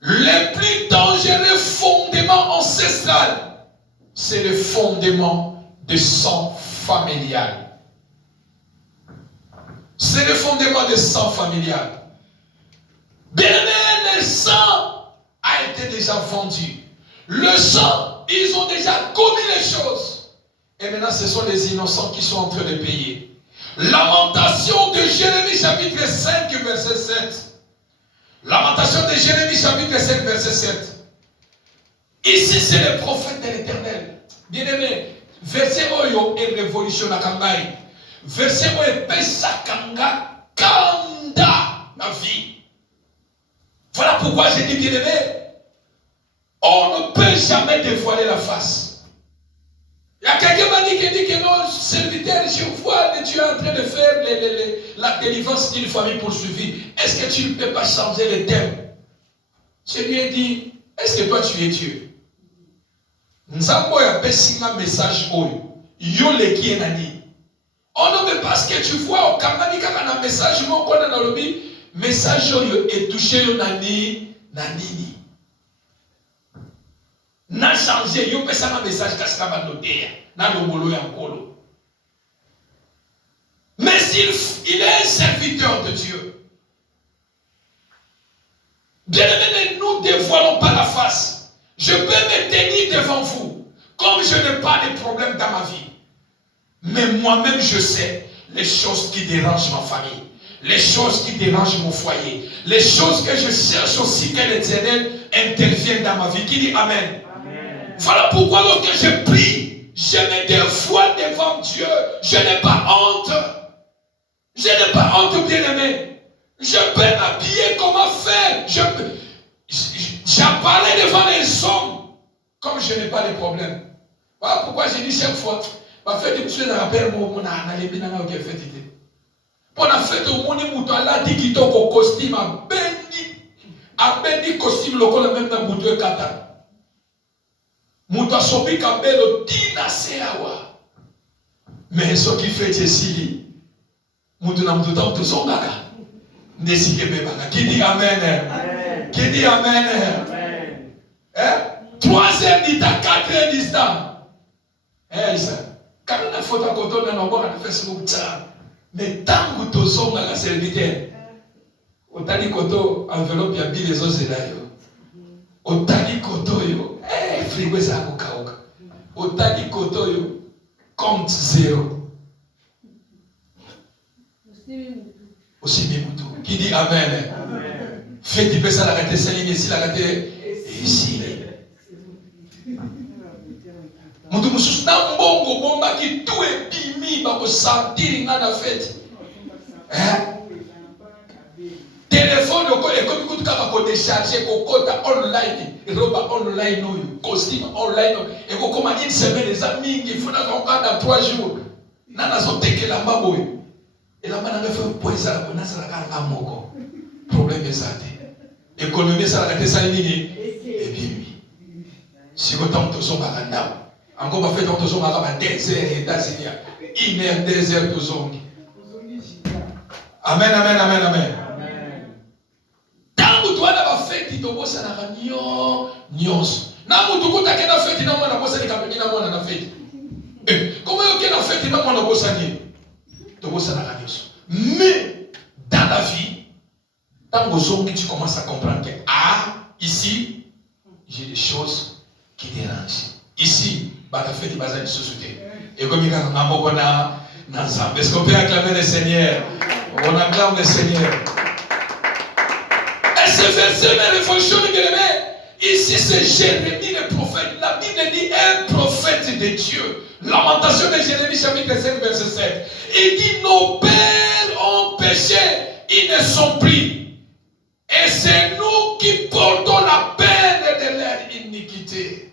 Le plus dangereux fondement ancestral, c'est le fondement de sang familial. C'est le fondement de sang familial. Bien aimé, le sang a été déjà vendu. Le sang, ils ont déjà commis les choses. Et maintenant, ce sont les innocents qui sont en train de payer. Lamentation de Jérémie chapitre 5 verset 7. Lamentation de Jérémie chapitre 5 verset 7. Ici, c'est le prophète de l'Éternel. Bien aimé, verset Oyo est révolution à Kangai. Verset Oyo est Pesakanga Kanda ma vie. Voilà pourquoi j'ai dit, bien aimé, on ne peut jamais dévoiler la face. Il y a quelqu'un qui m'a dit que non, serviteur, je vois que tu es en train de faire la délivrance d'une famille poursuivie. Est-ce que tu ne peux pas changer le thème? Je lui ai dit, est-ce que toi tu es Dieu? Nzambo ya pesi un message oyo. Yo le qui est nani. Oh non, mais parce que tu vois, au Kamani, quand on a un message, mon qu'on a dans le lobby, message oyo est touché yo nani, nanini. N'a changé, yo pesa un message kasika bandotea, na lobolo ya nkolo. Mais il est un serviteur de Dieu. Bien aimé, nous ne dévoilons pas la face. Je peux me tenir devant vous, comme je n'ai pas de problème dans ma vie. Mais moi-même, je sais les choses qui dérangent ma famille, les choses qui dérangent mon foyer, les choses que je cherche aussi que l'Éternel intervienne dans ma vie. Qui dit Amen? Amen. Voilà pourquoi lorsque je prie, je me dévoile devant Dieu. Je n'ai pas honte. Je n'ai pas honte, bien-aimé. Je peux m'habiller, comment faire? J'apparais devant les hommes comme je n'ai pas de problème. Voilà pourquoi j'ai dit chaque fois, ma fête de tuer dans la paix, mon alibi n'a pas fait. Pour la fête au monde, il a dit qu'il a un costume à béni costume local même dans Boutou et Kata. Mouta sobi kabelo tina seawa. Mais ce qui fait ici, Moutou n'a pas tout son gaga. Qui dit Amen? Amen. Qui dit Amen? Amen. Hein? 3 heures d'Ita, 4 heures d'Ista. Eh, ça. Quand on a fait un coton, on a fait ce que ça. Mais tant que tu as la serviteur, on a dit coton, enveloppe, il y a bien les autres là. On a dit coton, eh, frigo ça a coca. On a dit coton, compte 0. Aussi Mimoutou. Qui dit Amen? Amen. Faites du ça la raté Saline ici, la raté ici. Moutou Moussous, dans Bongo, Bomba qui tout est bimi, va vous sentir dans la fête. Hein? Te téléphone ekomi kutu kaka kodécharge kokota online roba online oyo costume online ekokoma une semaine eza mingi fo nazokanda 3 jours na nazotekela mbango oyo elamba nanga fe po ezala ko nazalaka nga moko problème eza te économie ezalaka te esali nini ebimi siko ntango tozongaka ndako encore bafe ntango tozongaka ba 2 heures États-Unis 1 heure 2 heures tozongi amen amen amen amen tangu twana bafeti tobosanaka nyonso na mutu kutake na feti na mwana bosani kapeni na mwana na feti comment yoke na feti na mwana bosani tobosanaka nyonso mais dans la vie tango zongi tu commences à comprendre que ici j'ai des choses qui dérangent ici bata feti bazali société et comme il y a un mot qu'on a ensemble est-ce qu'on peut acclamer le Seigneur? On acclame le Seigneur. Et ce verset me réflexion bien aimé. Ici c'est Jérémie le prophète. La Bible dit un prophète de Dieu. Lamentation de Jérémie chapitre 5 verset 7. Il dit nos pères ont péché, ils ne sont plus. Et c'est nous qui portons la peine de leur iniquité.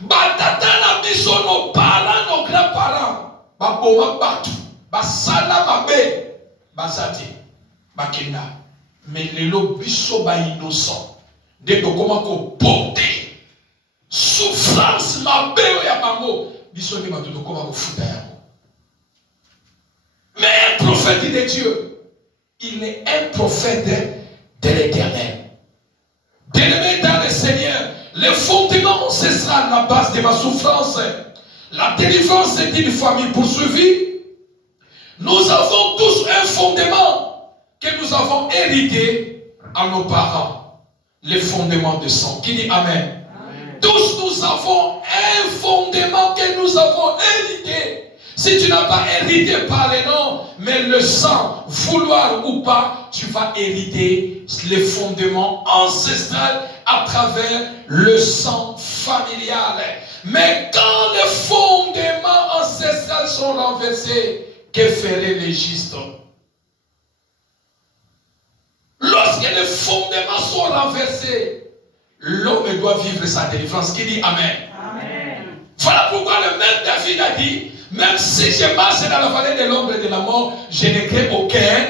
Batata na biso nos parents, nos grands-parents. Baboma batu. Basala mabe. Basati. Bakenda. Mais lelo biso ba innocent. Dès que comment ko porter souffrance mabe ya bango. Biso ni batu to comment ko futa yango. Mais un prophète de Dieu, il est un prophète de l'Éternel. Bien-aimé dans le Seigneur, le fondement, ce sera la base de ma souffrance. La délivrance d'une famille poursuivie. Nous avons tous un fondement que nous avons hérité à nos parents. Le fondement de sang. Qui dit Amen? Amen. Tous nous avons un fondement que nous avons hérité. Si tu n'as pas hérité par les noms, mais le sang, vouloir ou pas, tu vas hériter les fondements ancestral à travers le sang familial. Mais quand les fondements ancestrales sont renversés, que feraient les justes? Lorsque les fondements sont renversés, l'homme doit vivre sa délivrance. Qui dit Amen? Amen. Voilà pourquoi le même David a dit, même si je marche dans la vallée de l'ombre et de la mort, je ne crains aucun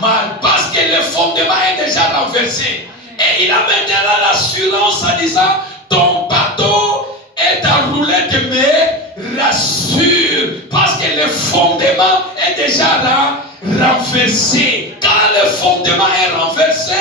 mal. Parce que le fondement est déjà renversé. Et il a maintenant l'assurance en disant, ton bateau est enroulé de me rassure. Parce que le fondement est déjà renversé. Quand le fondement est renversé,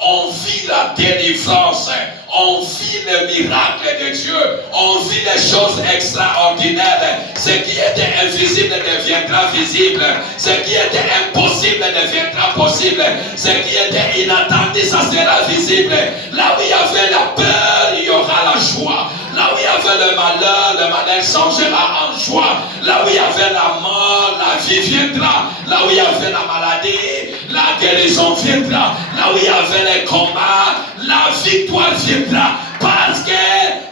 on vit la délivrance. On vit le miracle de Dieu. On vit les choses extraordinaires. Ce qui était invisible deviendra visible. Ce qui était impossible deviendra possible. Ce qui était inattendu, ça sera visible. Là où il y avait la peur, il y aura la joie. Là où il y avait le malheur changera en joie. Là où il y avait la mort, la vie viendra. Là où il y avait la maladie, la guérison viendra. Là où il y avait les combats, la victoire viendra. Parce que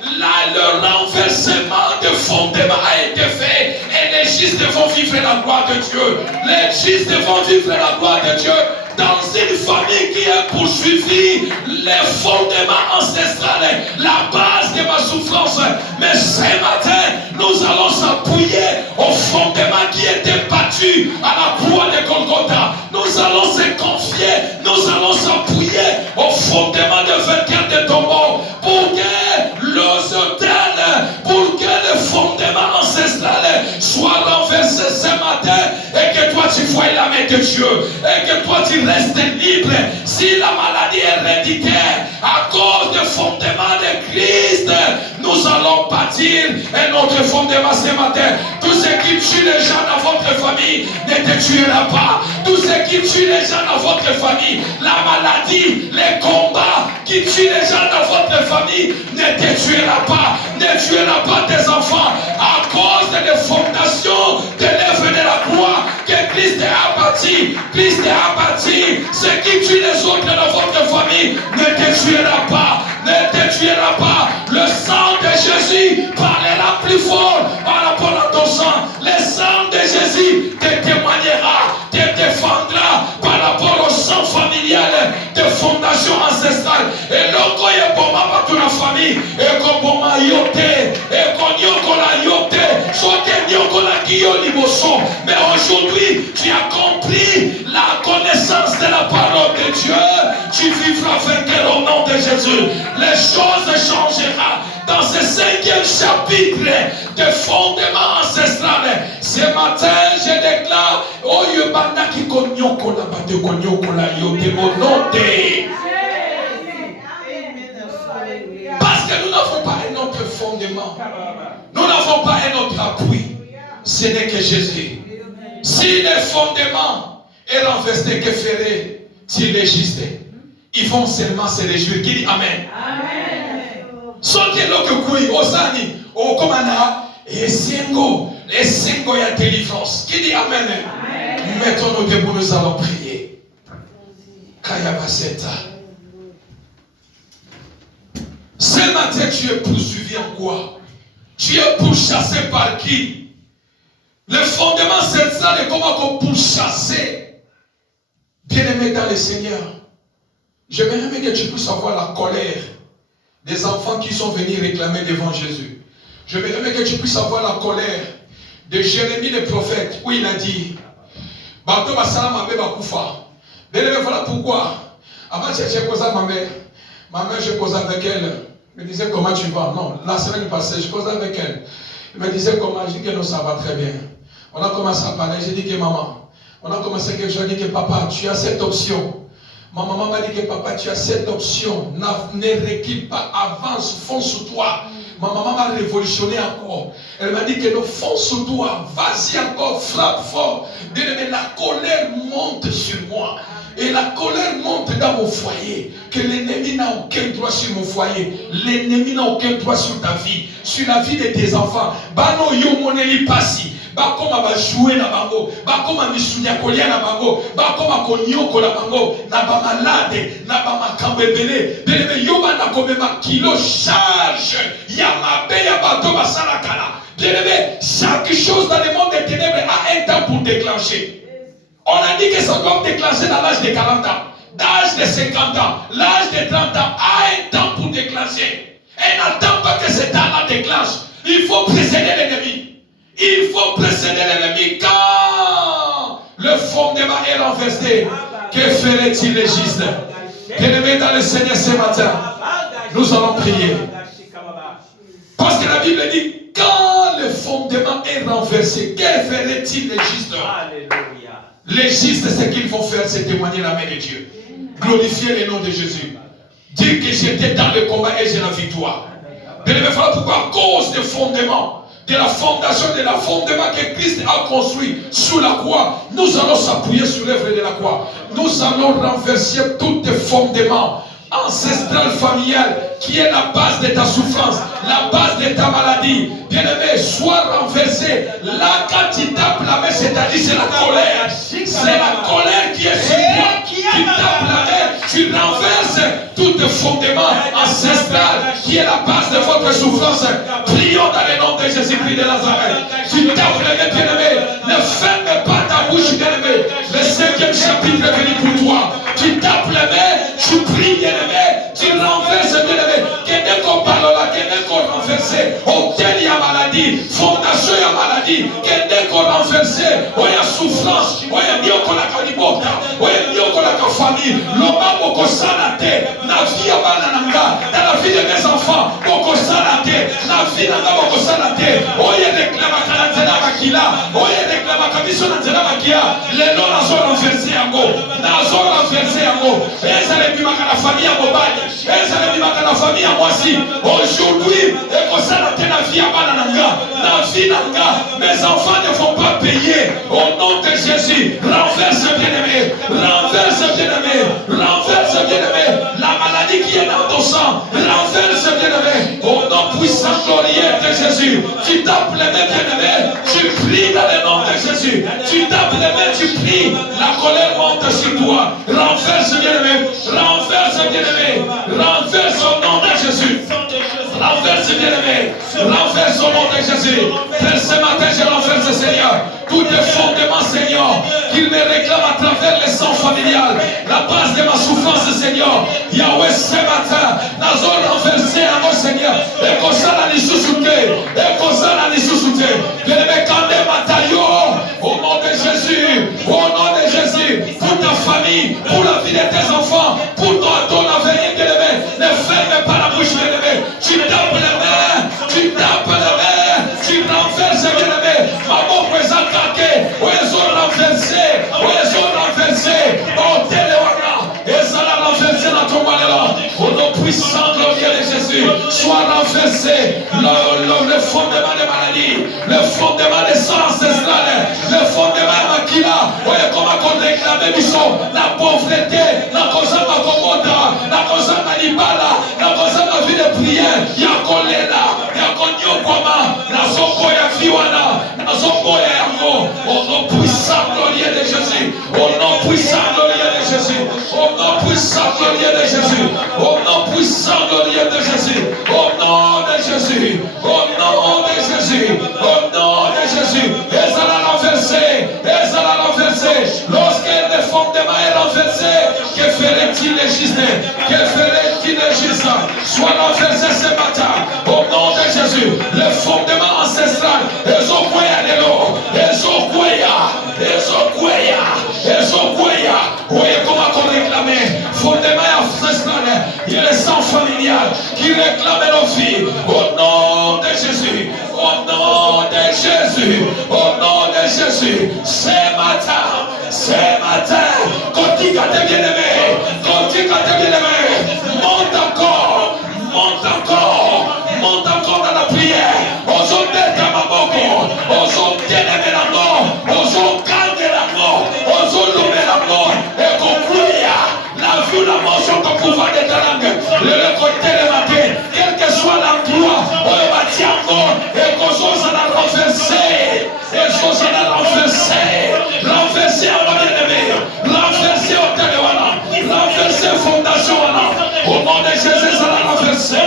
le renversement de fondement a été fait. Et les justes vont vivre la gloire de Dieu. Les justes vont vivre la gloire de Dieu. Dans une famille qui est poursuivie, les fondements ancestrales, la base de ma souffrance. Mais ce matin, nous allons s'appuyer au fondement qui était battu à la croix de Golgotha. Nous allons se confier, nous allons s'appuyer au fondement de vainqueur de tombeau pour que les autels, pour que le fondement ancestral soit renversé ce matin et que toi tu vois la main de Dieu et que toi tu restes libre. Si la maladie est héréditaire à cause du fondement de Christ, nous allons bâtir et notre fondement ce matin. Tout ce qui tue les gens dans votre famille ne te tuera pas. Tout ce qui tue les gens dans votre famille, la maladie, les combats qui tuent les gens dans votre famille ne te tuera pas. Ne tuera pas tes enfants à cause des fondations de l'œuvre de la croix que Christ a bâti. Christ a bâti. Ce qui tue les autres dans votre famille ne te tuera pas. Ne te tuera pas. Le sang de Jésus parlera plus fort par rapport à ton sang. Le sang de Jésus te témoignera, te défendra par rapport au sang familial. et qu'on m'a yoté, et qu'on yokola yoté, soit que yokola kiyo liboso. Mais aujourd'hui, tu as compris la connaissance de la parole de Dieu. Tu vivras vainqueur au nom de Jésus. Les choses changeront. Dans ce 5e chapitre de fondement ancestral, ce matin, je déclare, oh Yobanda qui konyokola bate konyokola yoté au nom de. Parce que nous n'avons pas un autre fondement. Nous n'avons pas un autre appui. Ce n'est que Jésus. Si le fondement est renversé, que ferait-il les justes? Ils vont seulement se réjouir. Qui dit Amen? Amen. Soki loke kui osani okomana esengo ya délivrance. Qui dit Amen? Amen. Mettons-nous debout, nous allons prier. Kayabaseta. Ce matin, tu es poursuivi en quoi? Tu es pourchassé par qui? Le fondement central est comment qu'on pourchasser. Bien-aimé dans le Seigneur, j'aimerais que tu puisses avoir la colère des enfants qui sont venus réclamer devant Jésus. J'aimerais que tu puisses avoir la colère de Jérémie le prophète, où il a dit Bato basala mabe bakufa. Bien-aimé, voilà pourquoi. Avant que j'ai causé ma mère, je causais avec elle. Elle me disait comment tu vas? Non, la semaine passée, je causais avec elle. Elle me disait comment? Je dis que non, ça va très bien. On a commencé à parler, j'ai dit que maman, on a commencé quelque chose, j'ai dit que papa, tu as cette option. Ma maman m'a dit que papa, tu as cette option. Ne recule pas, avance, fonce sur toi. Ma maman m'a révolutionné encore. Elle m'a dit que non, fonce sur toi, vas-y encore, frappe fort. Bien aimé, la colère monte sur moi. Et la colère monte dans mon foyer. Que l'ennemi n'a aucun droit sur mon foyer. L'ennemi n'a aucun droit sur ta vie. Sur la vie de tes enfants. Bano yo moneli passi. Bakoma ba jouer na bango. Bakoma misunya kolia na bango. Bakoma konyoko na bango. Na ba malade. Na ba makambebele. Belebe yo bana komema kilo charge. Yamabe ya bato basalakala. Belebe, chaque chose dans le monde des ténèbres a un temps pour déclencher. On a dit que ça doit déclencher dans l'âge de 40 ans, l'âge de 50 ans, l'âge de 30 ans, a un temps pour déclencher. Et n'attend pas que ce temps-là déclenche. Il faut précéder l'ennemi. Il faut précéder l'ennemi quand le fondement est renversé. Que ferait-il les justes? Bien-aimés dans le Seigneur ce matin, nous allons prier. Parce que la Bible dit, quand le fondement est renversé, que ferait-il les justes? Alléluia. Les justes, ce qu'ils vont faire, c'est témoigner la main de Dieu. Glorifier le nom de Jésus. Dire que j'étais dans le combat et j'ai la victoire. Bien aimé, voilà pourquoi, à cause des fondements, de la fondation, de la fondement que Christ a construit sous la croix, nous allons s'appuyer sur l'œuvre de la croix. Nous allons renverser tous tes fondements ancestral familial qui est la base de ta souffrance, la base de ta maladie. Bien-aimé, sois renversé. Là, quand tu tapes la main, c'est-à-dire c'est la colère. C'est la colère qui est sur toi. Tu tapes la main, tu renverses tout le fondement ancestral qui est la base de votre souffrance. Prions dans le nom de Jésus-Christ de Nazareth. Tu tapes la main, bien-aimé. Ne ferme pas ta bouche, bien-aimé. Le 5e chapitre est venu pour toi. Tu tapes la main, tu pries, bien-aimé. Tu renverses, bien-aimé. Qu'est-ce qu'on parle là? Qu'est-ce qu'on renverse? Hôtel, il y a maladie. Fondation, il y a maladie. Qu'est-ce qu'on renverse? Oh, il y a souffrance. Oh, il y a mieux qu'on a qu'à l'ibota. Oh, il y a mieux qu'on a qu'à famille. L'homme, beaucoup sanate. La vie à Banananga. Dans la vie de mes enfants, beaucoup sanate. La vie n'a pas beaucoup sanate. Oh, il y a des clés à Kanazena Makila. Oh, il y a des clés à Kamiso Nanzena Makia. Les noms n'ont renversé à go. N'ont renversé à go. Et ça les bimaka la famille à Mobile. Et ça les bimaka la famille à moi aussi. Aujourd'hui, et comme ça, la vie à Banananga. La vie Nanga. Mes enfants ne vont pas payer. Au nom de Jésus, renverse bien-aimé. Renverse bien-aimé. Renverse bien-aimé. La maladie qui est dans ton sang. Renverse bien-aimé. Au nom puissant glorieux de Jésus. Tu tapes les mains bien-aimé. Tu pries dans le nom de Jésus. Tu tapes les mains, tu pries. La colère monte sur toi. Renverse bien-aimé. Renverse bien-aimé. Renverse au nom de Jésus. Renverse bien-aimé. Renverse au nom de Jésus. Père, ce matin, je renverse, Seigneur, tous les fondements, Seigneur, qu'il me réclame à travers le sang familial, la base de ma souffrance, Seigneur. Yahweh, ce matin, nous allons renverser à mon Seigneur. renverser le fondement des maladies, le fondement des sangs ancestrales, le fondement de Makila. Voyez comment on réclame la pauvreté, la cause de ma commode, la cause de ma libala, la cause de ma vie de prière. Yakolela, Yakonyokoma, la Sokoya Fiwana, la Sokoya Yako, au nom puissant glorieux de Jésus, au nom puissant glorieux de Jésus, au nom puissant glorieux de Jésus, au nom puissant glorieux de Jésus, au nom de Jésus, au nom de Jésus, au nom de Jésus. Et ça l'a renversé, et ça l'a renversé. Lorsque le fondement est renversé, que ferait-il les gisnes? Que ferait-il les gisnes? Soit renversé ce matin, au nom de Jésus. Le fondement ancestral, voyez comment on réclamait. Fondement ancestral, il y a le sang familial qui réclame nos vies. Au nom de Jésus, au nom de Jésus, au nom de Jésus. Ce matin, continue à te bien-aimer, continue à te bien-aimer. Monte encore dans la prière. Osons mettre ma boko, osons bien-aimer la mort, osons garder la mort, osons nommer la mort et conclure la vie, la mort sur ton pouvoir de ta langue. Le côté de ma tête, quel que soit l'endroit, on le bâtit encore et qu'on soit à la renverser, et qu'on soit à la renverser à ma bien-aimée, renverser au téléwana, renverser fondation au nom de Jésus, ça l'a renversé.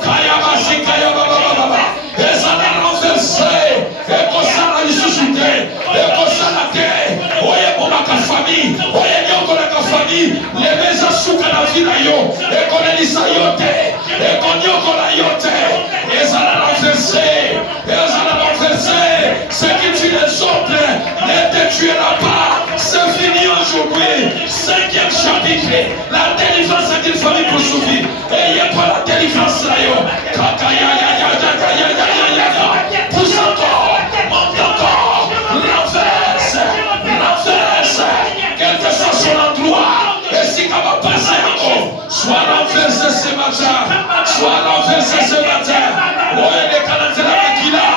Kayabasi, Kayababa, et ça l'a renversé, et qu'on s'en a ressuscité, et qu'on s'en a terre. Oye, pour ma famille, oye, nyoko la famille, les maisons sous la vie d'ailleurs, et qu'on a dit ça yote, et qu'on nyoko la yote, et ça l'a renversé, et ça l'a renversé. Ce qui tue les autres ne te tuera pas. C'est fini aujourd'hui. 5e chapitre, la délivrance d'une famille pour souffrir. Et il n'y a pas la délivrance là. Pousse encore, monte encore, renverse, quel que soit son endroit. Et si ça va passer encore, soit renversé ce matin, soit renversé ce matin. Ouais, les canadiens qui là,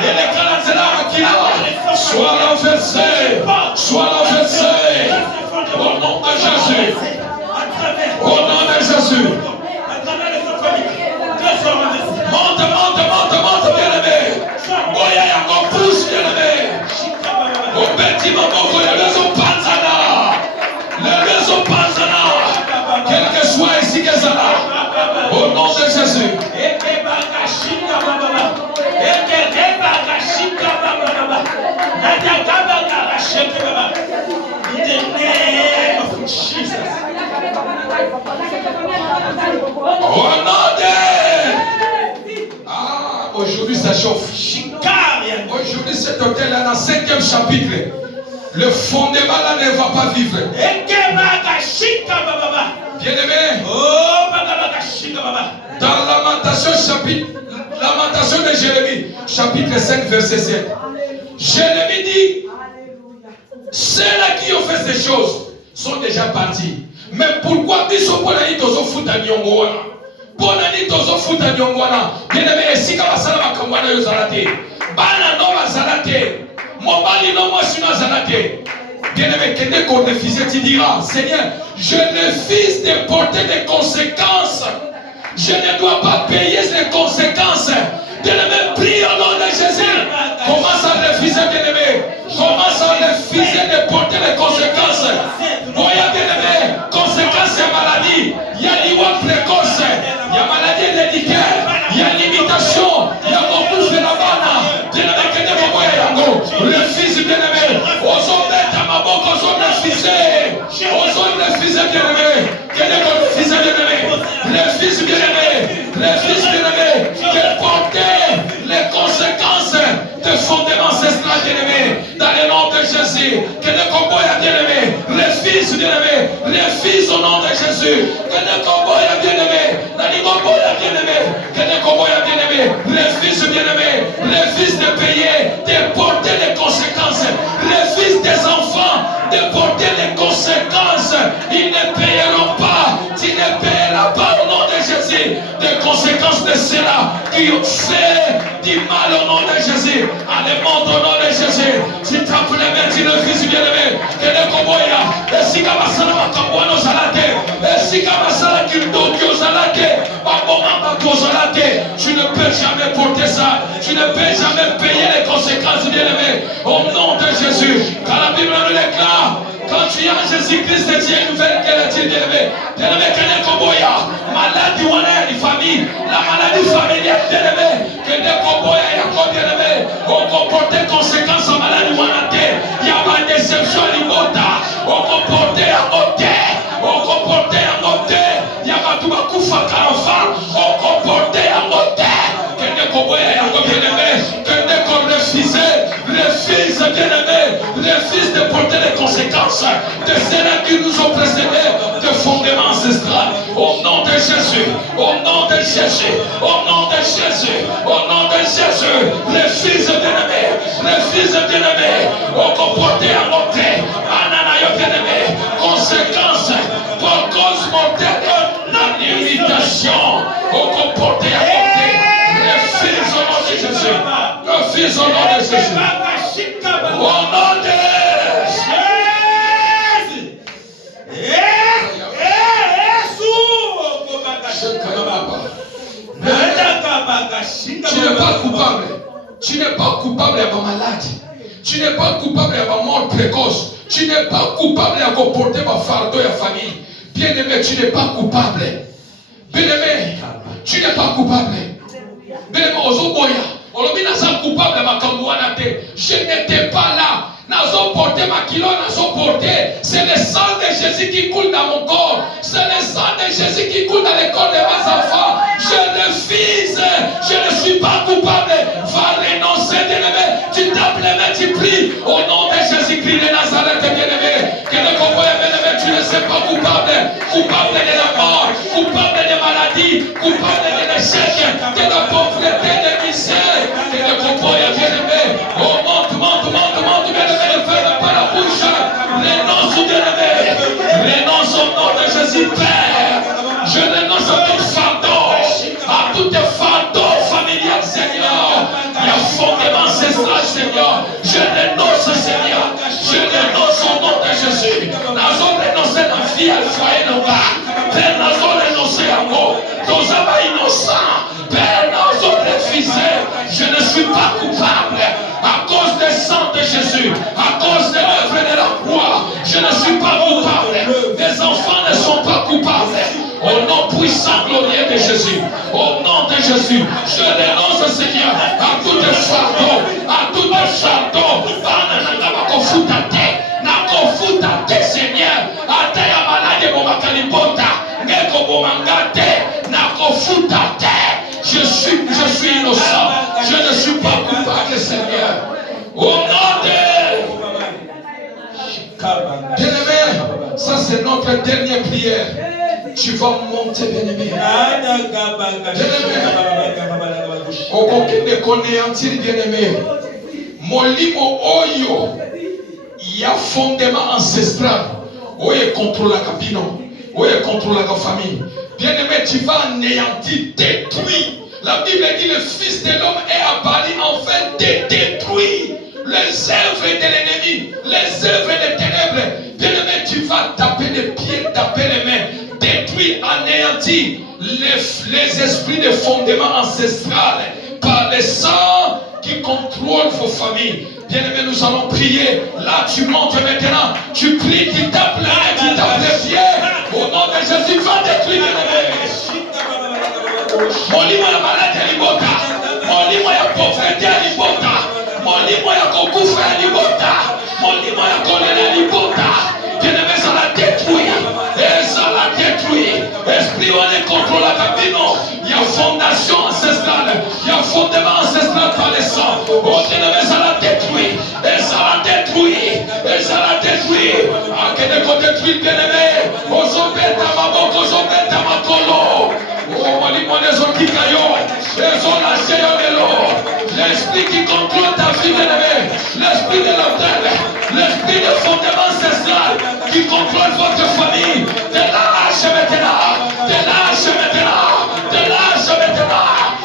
et les canadiens qui là, soit renversé, soit renversé. Au nom de Jésus, au nom de Jésus. Monte, bien-aimé. Oya yako pousse, bien-aimé. Au petit moment, le réseau Panzana. Le réseau Panzana. Quel que soit ici que ça là. Au nom de Jésus. In the name of Jesus. Oh non, aujourd'hui ça chauffe. Aujourd'hui cet hôtel là dans 5e chapitre. Le fondement là ne va pas vivre. Bien-aimé. Dans Lamentation de Jérémie, chapitre 5, verset 7. Jérémie dit, ceux-là qui ont fait ces choses sont déjà partis. Mais pourquoi biso pona ni tozo futa nyongo wana? Pona ni tozo futa nyongo wana? Bien-aimé, esika basala makambo wana yo zalate. Bana no bazalate. Mobali no mwasi no zalate. Bien-aimé, kende qu'on refuse, tu diras, Seigneur, je refuse de porter des conséquences. Je ne dois pas payer les conséquences. Bien-aimé, prie au nom de Jésus. Commence à refuser, bien-aimé. Commence à refuser de porter les conséquences. Voyez, bien-aimé, conséquences et maladie. Il y a l'ivoire précoce. Il y a maladie héréditaire. Il y a limitation. Il y a beaucoup de la banane. Bien-aimé, que ne vous voyez yango. Refuse, bien-aimé. Osons mettre à ma boque, osons refuser. Osons refuser, bien-aimé. Que ne vous refusez, bien-aimé. Refuse, bien-aimé. Refuse, bien-aimé. De porter les conséquences de fondement ancestral, bien-aimé. Dans le nom de Jésus. Que le combat est bien-aimé. Refuse, bien-aimé. Refuse au nom de Jésus. Que le combat est bien-aimé. Que le combat est bien-aimé. Que le combat est bien-aimé. Refuse, bien-aimé. Refuse de payer, de porter les conséquences. Refuse des enfants de porter les conséquences. Ils ne payeront pas. Tu ne paieras pas au nom de Jésus des conséquences de ceux-là qui fait du mal au nom de Jésus. Allez, monte au nom de Jésus. Tu tapes les mains, tu le fils bien-aimé. Que les coboya, et si Kamasala Makambouano Salate, et si Kamasala Kindokyo Salate, tu ne peux jamais porter ça. Tu ne peux jamais payer les conséquences, bien-aimé. Au nom de Jésus. Car la Bible nous déclare. Quand tu es en Jésus-Christ, tu es une nouvelle créature, bien-aimé. Bien-aimé, Kene Koboya, maladie ou la famille, la maladie familiale, bien-aimé. Kene Koboya, Yako, bien-aimé. On comporte conséquences en maladie ou en terre. Il y a pas de déception à l'imota. On comporte en terre. On comporte en terre. Il y a pas tout à coup, Fakarafa. On comporte en terre. Kene Koboya, Yako, bien-aimé. Kene Koboya, refuse, bien-aimé, refuse de porter les conséquences de ceux qui nous ont précédés de fondement ancestral. Au nom de Jésus, au nom de Jésus, au nom de Jésus, au nom de Jésus, refuse, bien-aimé, refuse, bien-aimé, au comporter à monter, ananayo, bien-aimé, conséquences pour cause mortelle, non imitation, au comporter à monter, refuse au nom de Jésus. Refuse au nom de Jésus. Au nom de Jésus. Tu n'es pas coupable. Tu n'es pas coupable à ma maladie. Tu n'es pas coupable à ma mort précoce. Tu n'es pas coupable à comporter ma fardeau et ma famille. Bien-aimé, tu n'es pas coupable. Bien-aimé, tu n'es pas coupable. Bien-aimé, Ozoboya. Coupable je n'étais pas là. Nazo porté ma kilo, nazo porté. C'est le sang de Jésus qui coule dans mon corps. C'est le sang de Jésus qui coule dans les corps de mes enfants. Je refuse. Je ne suis pas coupable. Va renoncer, bien-aimé. Tu tapes les mains, tu pries. Au nom de Jésus-Christ de Nazareth, bien-aimé. Que le convoi, bien-aimé, tu ne sais pas coupable. Coupable de la mort. Coupable de maladie. Coupable de l'échec. De la pauvreté, de misère. Que le convoi, bien-aimé. Oh, monte, bien-aimé. Fais pas la bouche. Renonce, bien-aimé. Renonce au nom de Jésus, Père. Je renonce à tout fardeau. À tout fardeau familial, Seigneur. Il y a fondement ancestral, Seigneur. Je renonce, Seigneur. Je renonce au nom de Jésus. Nous avons renoncé à la vie, à le foyer, nos gars. Père, nous avons renoncé à moi. Nous avons innocents. Père, nous avons refusé. Je ne suis pas coupable. À cause du sang de Jésus, à cause de l'œuvre de la croix, je ne suis pas coupable. Mes enfants ne sont pas coupables. Au nom puissant, glorieux de Jésus, au nom de Jésus, je renonce, Seigneur, à tout fardeau, à tout fardeau. Seigneur, à ta malade, je suis innocent, je ne suis pas coupable, Seigneur. Au nom de bien-aimé, ça c'est notre dernière prière. Tu vas monter, bien-aimé. Au coquin de connaître, bien-aimé. Molimo oyo, il y a fondement ancestral. Oye contrôle la cabino, oye contrôle la famille. Bien-aimé, tu vas anéantir, détruire. La Bible dit le Fils de l'homme est apparu enfin de détruire les œuvres de l'ennemi, les œuvres des ténèbres. Bien-aimé, tu vas taper les pieds, taper les mains, détruire, anéantir les esprits de fondement ancestral par le sang qui contrôle vos familles. Bien-aimé, nous allons prier. Là, tu montes maintenant, tu pries, tu tapes les mains, tu tapes les pieds. Au nom de Jésus, va détruire, bien-aimé. Molimo ya maladie ya libota, molimo ya pauvreté ya libota, molimo ya kokufa ya libota, molimo ya kolera ya libota. Bien-aimé, ça la détruit, et ça la détruit. Esprit, on est contre la cabine. Il y a fondation ancestrale, il y a fondement ancestral par le sang. Oh, bien-aimé, ça la détruit, et ça la détruit, et ça la détruit. Ah, que de quoi détruire, bien-aimé. Ozobeta maboko, ozobeta makolo. Oh, l'esprit qui contrôle ta vie, bien-aimé, l'esprit de l'autel, l'esprit de fondement ancestral qui contrôle votre famille, te lâche maintenant, te lâche maintenant, te lâche maintenant.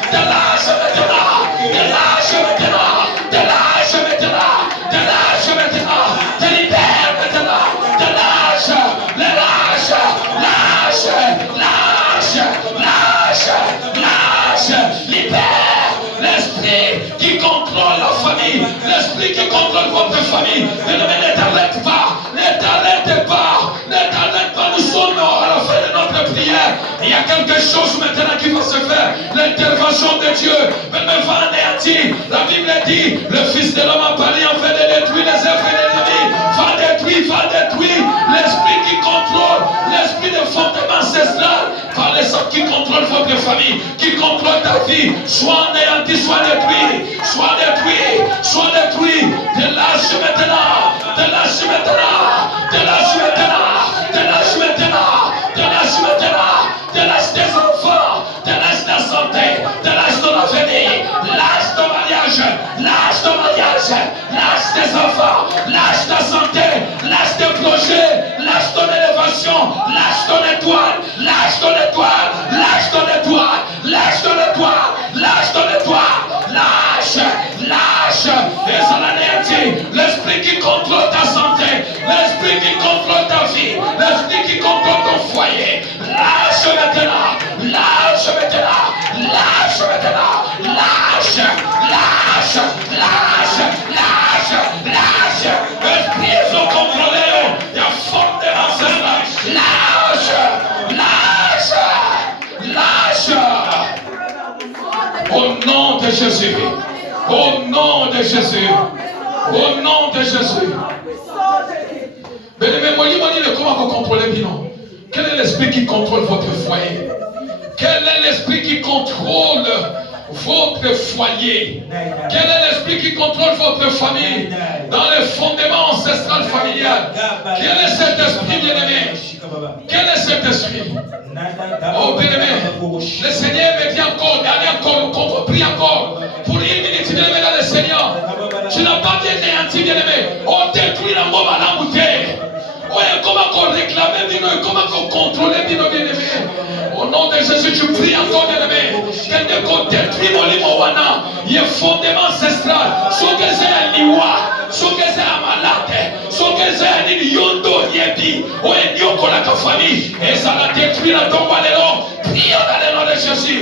l'esprit qui contrôle la famille, l'esprit qui contrôle votre famille. Bien-aimé, ne t'arrête pas, ne t'arrête pas, ne t'arrête pas. Nous sommes à la fin de notre prière. Il y a quelque chose maintenant qui va se faire. L'intervention de Dieu va anéantir. La Bible dit, le Fils de l'homme a parlé en fait de détruire les œuvres de l'ennemi. Va détruire l'esprit qui contrôle, l'esprit de fondement ancestral, par les hommes qui contrôlent votre famille, qui contrôlent ta vie, soit anéanti, soit détruit, soit détruit, soit détruit. Te lâche maintenant, te lâche maintenant, te lâche maintenant, te lâche maintenant, te lâche maintenant, te lâche tes enfants, te lâche ta santé, te lâche ton avenir, lâche ton mariage, lâche ton mariage, lâche tes enfants, lâche ta santé, lâche tes projets, lâche ton élévation, lâche ton étoile, lâche ton étoile, lâche ton étoile, lâche ton étoile, lâche ton étoile, lâche, lâche, et ça l'anéantit. L'esprit qui contrôle ta santé, l'esprit qui contrôle ta vie, l'esprit qui contrôle ton foyer, lâche maintenant, lâche maintenant, lâche maintenant, lâche, lâche, lâche, lâche, lâche. Esprit, ils ont contrôlé, il y a fortement cela. Lâche, lâche, lâche. Au nom de Jésus, au nom de Jésus, au nom de Jésus. Mais moi, dis comment vous contrôlez bien. Quel est l'esprit qui contrôle votre foyer? Quel est l'esprit qui contrôle votre foyer? Quel est l'esprit qui contrôle votre famille dans le fondement ancestral familial? Quel est cet esprit bien-aimé? Quel est cet esprit? Oh bien-aimé, le Seigneur me dit encore, allez encore, prie encore pour une minute, bien-aimé dans le Seigneur. Tu n'as pas bien anéanti, bien-aimé. On détruit la mort à la bouteille. Comment réclamer, comment contrôler, bien-aimé. Au nom de Jésus, tu pries encore, bien-aimé. Quelqu'un qui détruit mon limowana. Il y a fondement ancestral. Ce que c'est un liwa, ce que c'est un malade, ce que c'est un yondo yebi, ou un yoko la famille. Et ça va détruire la tombe à l'élo. Prie dans le nom de Jésus.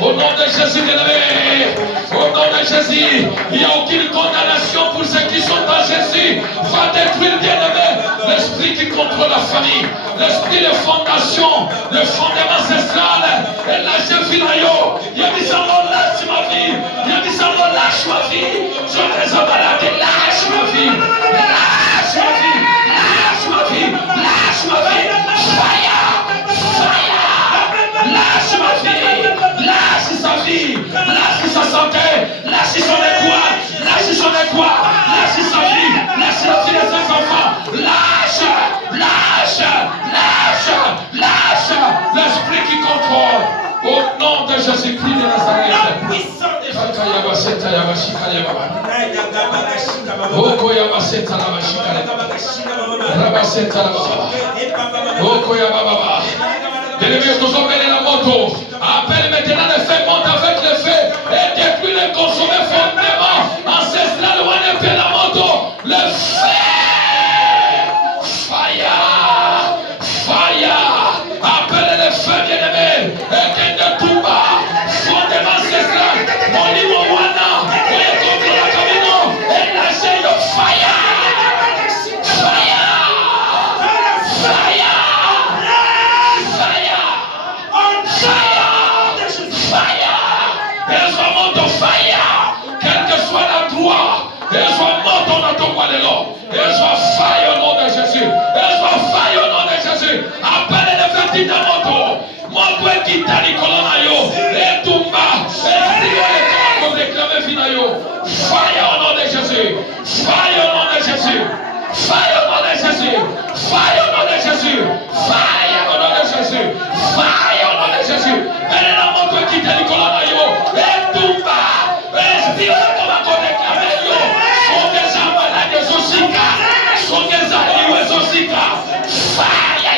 Au nom de Jésus, bien-aimé, au nom de Jésus, il n'y a aucune condamnation pour ceux qui sont en Jésus. Va détruire, bien-aimé, l'esprit qui contrôle la famille, l'esprit de fondation, le fondement ancestral. Et là, je vis là, il y a mis ça, lâche ma vie, il y a mis ça, lâche ma vie. Je les malade, lâche ma vie, lâche ma vie, lâche ma vie, lâche ma vie. Fire, fire. Lâche ma vie, lâche sa vie, lâche sa santé, lâche son étoile, lâche son étoile, lâche sa vie, lâche la vie de ses enfants, lâche, lâche, lâche, lâche l'esprit qui contrôle. Au nom de Jésus-Christ de Nazareth. Bien-aimé, tous emmènez la moto. Appelle maintenant le feu, monte avec le feu et détruit le consommé fondement ancestral. On appelle la moto. Le feu. Fire. Fire. Appelle le feu, bien-aimé. Et qu'il ne tombe pas. Fondement ancestral. Mon niveau wana. Et contre la camino. Et lâchez le fire. Fire. Fire. Quel que soit la gloire, et soit mort dans ton walelo, et soit faille au nom de Jésus, et soit faille au nom de Jésus. Appelle le petit de moto, moto qui t'a dit colonayo, et tomba, et prio et pour réclamer finayo. Faille au nom de Jésus, faille au nom de Jésus, faille au nom de Jésus, faille au nom de Jésus, faille au nom de Jésus, faille au nom de Jésus. Elle est la moto qui t'a dit colonayo, et tomba. Espírito como reclamar yo, son que esa mala de Zosica, son que esa liwe Zosica, fire,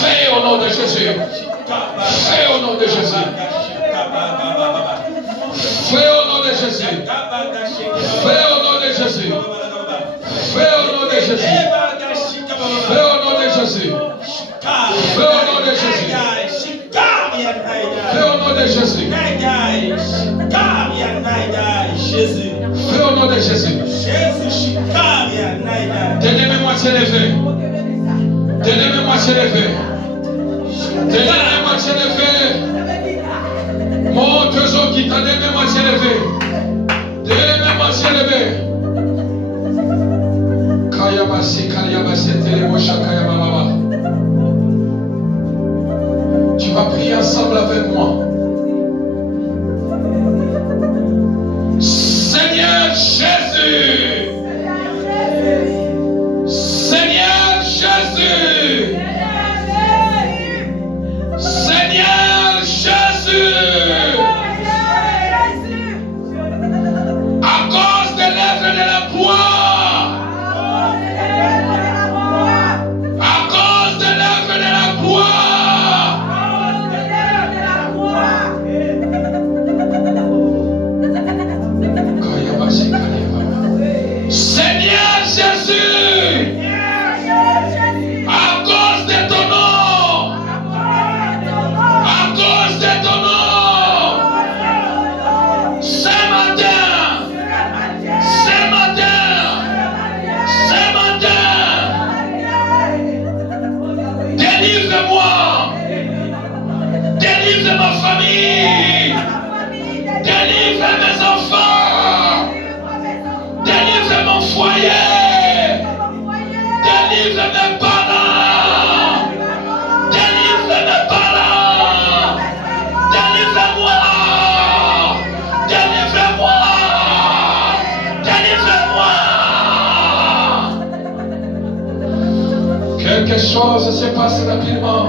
fais au nom de Jésus, fais au nom de Jésus, fais au nom de Jésus, fais au nom de Jésus, fais au nom de Jésus. de Jésus. Jésus shikaria naida. Tenez-moi moitié levé. Tenez-moi moitié levé. Tenez-moi moitié levé. Mon Dieu, qui t'a donné moitié levé. Tenez-moi moitié levé. Kayabasi, Kayabasi, Telebosha, Kayababa. Tu vas prier ensemble avec moi. Seigneur Jésus. Seigneur Jésus. Seigneur Jésus. À cause de l'œuvre de la croix. À cause de l'œuvre de la croix. Seigneur Jésus, à cause de ton nom, à cause de ton nom, ce matin, délivre-moi, délivre ma famille, délivre mes enfants, délivre mon foyer, délivre mes parents, délivre mes parents, délivre-moi, délivre-moi, délivre-moi. Quelque chose se passe rapidement.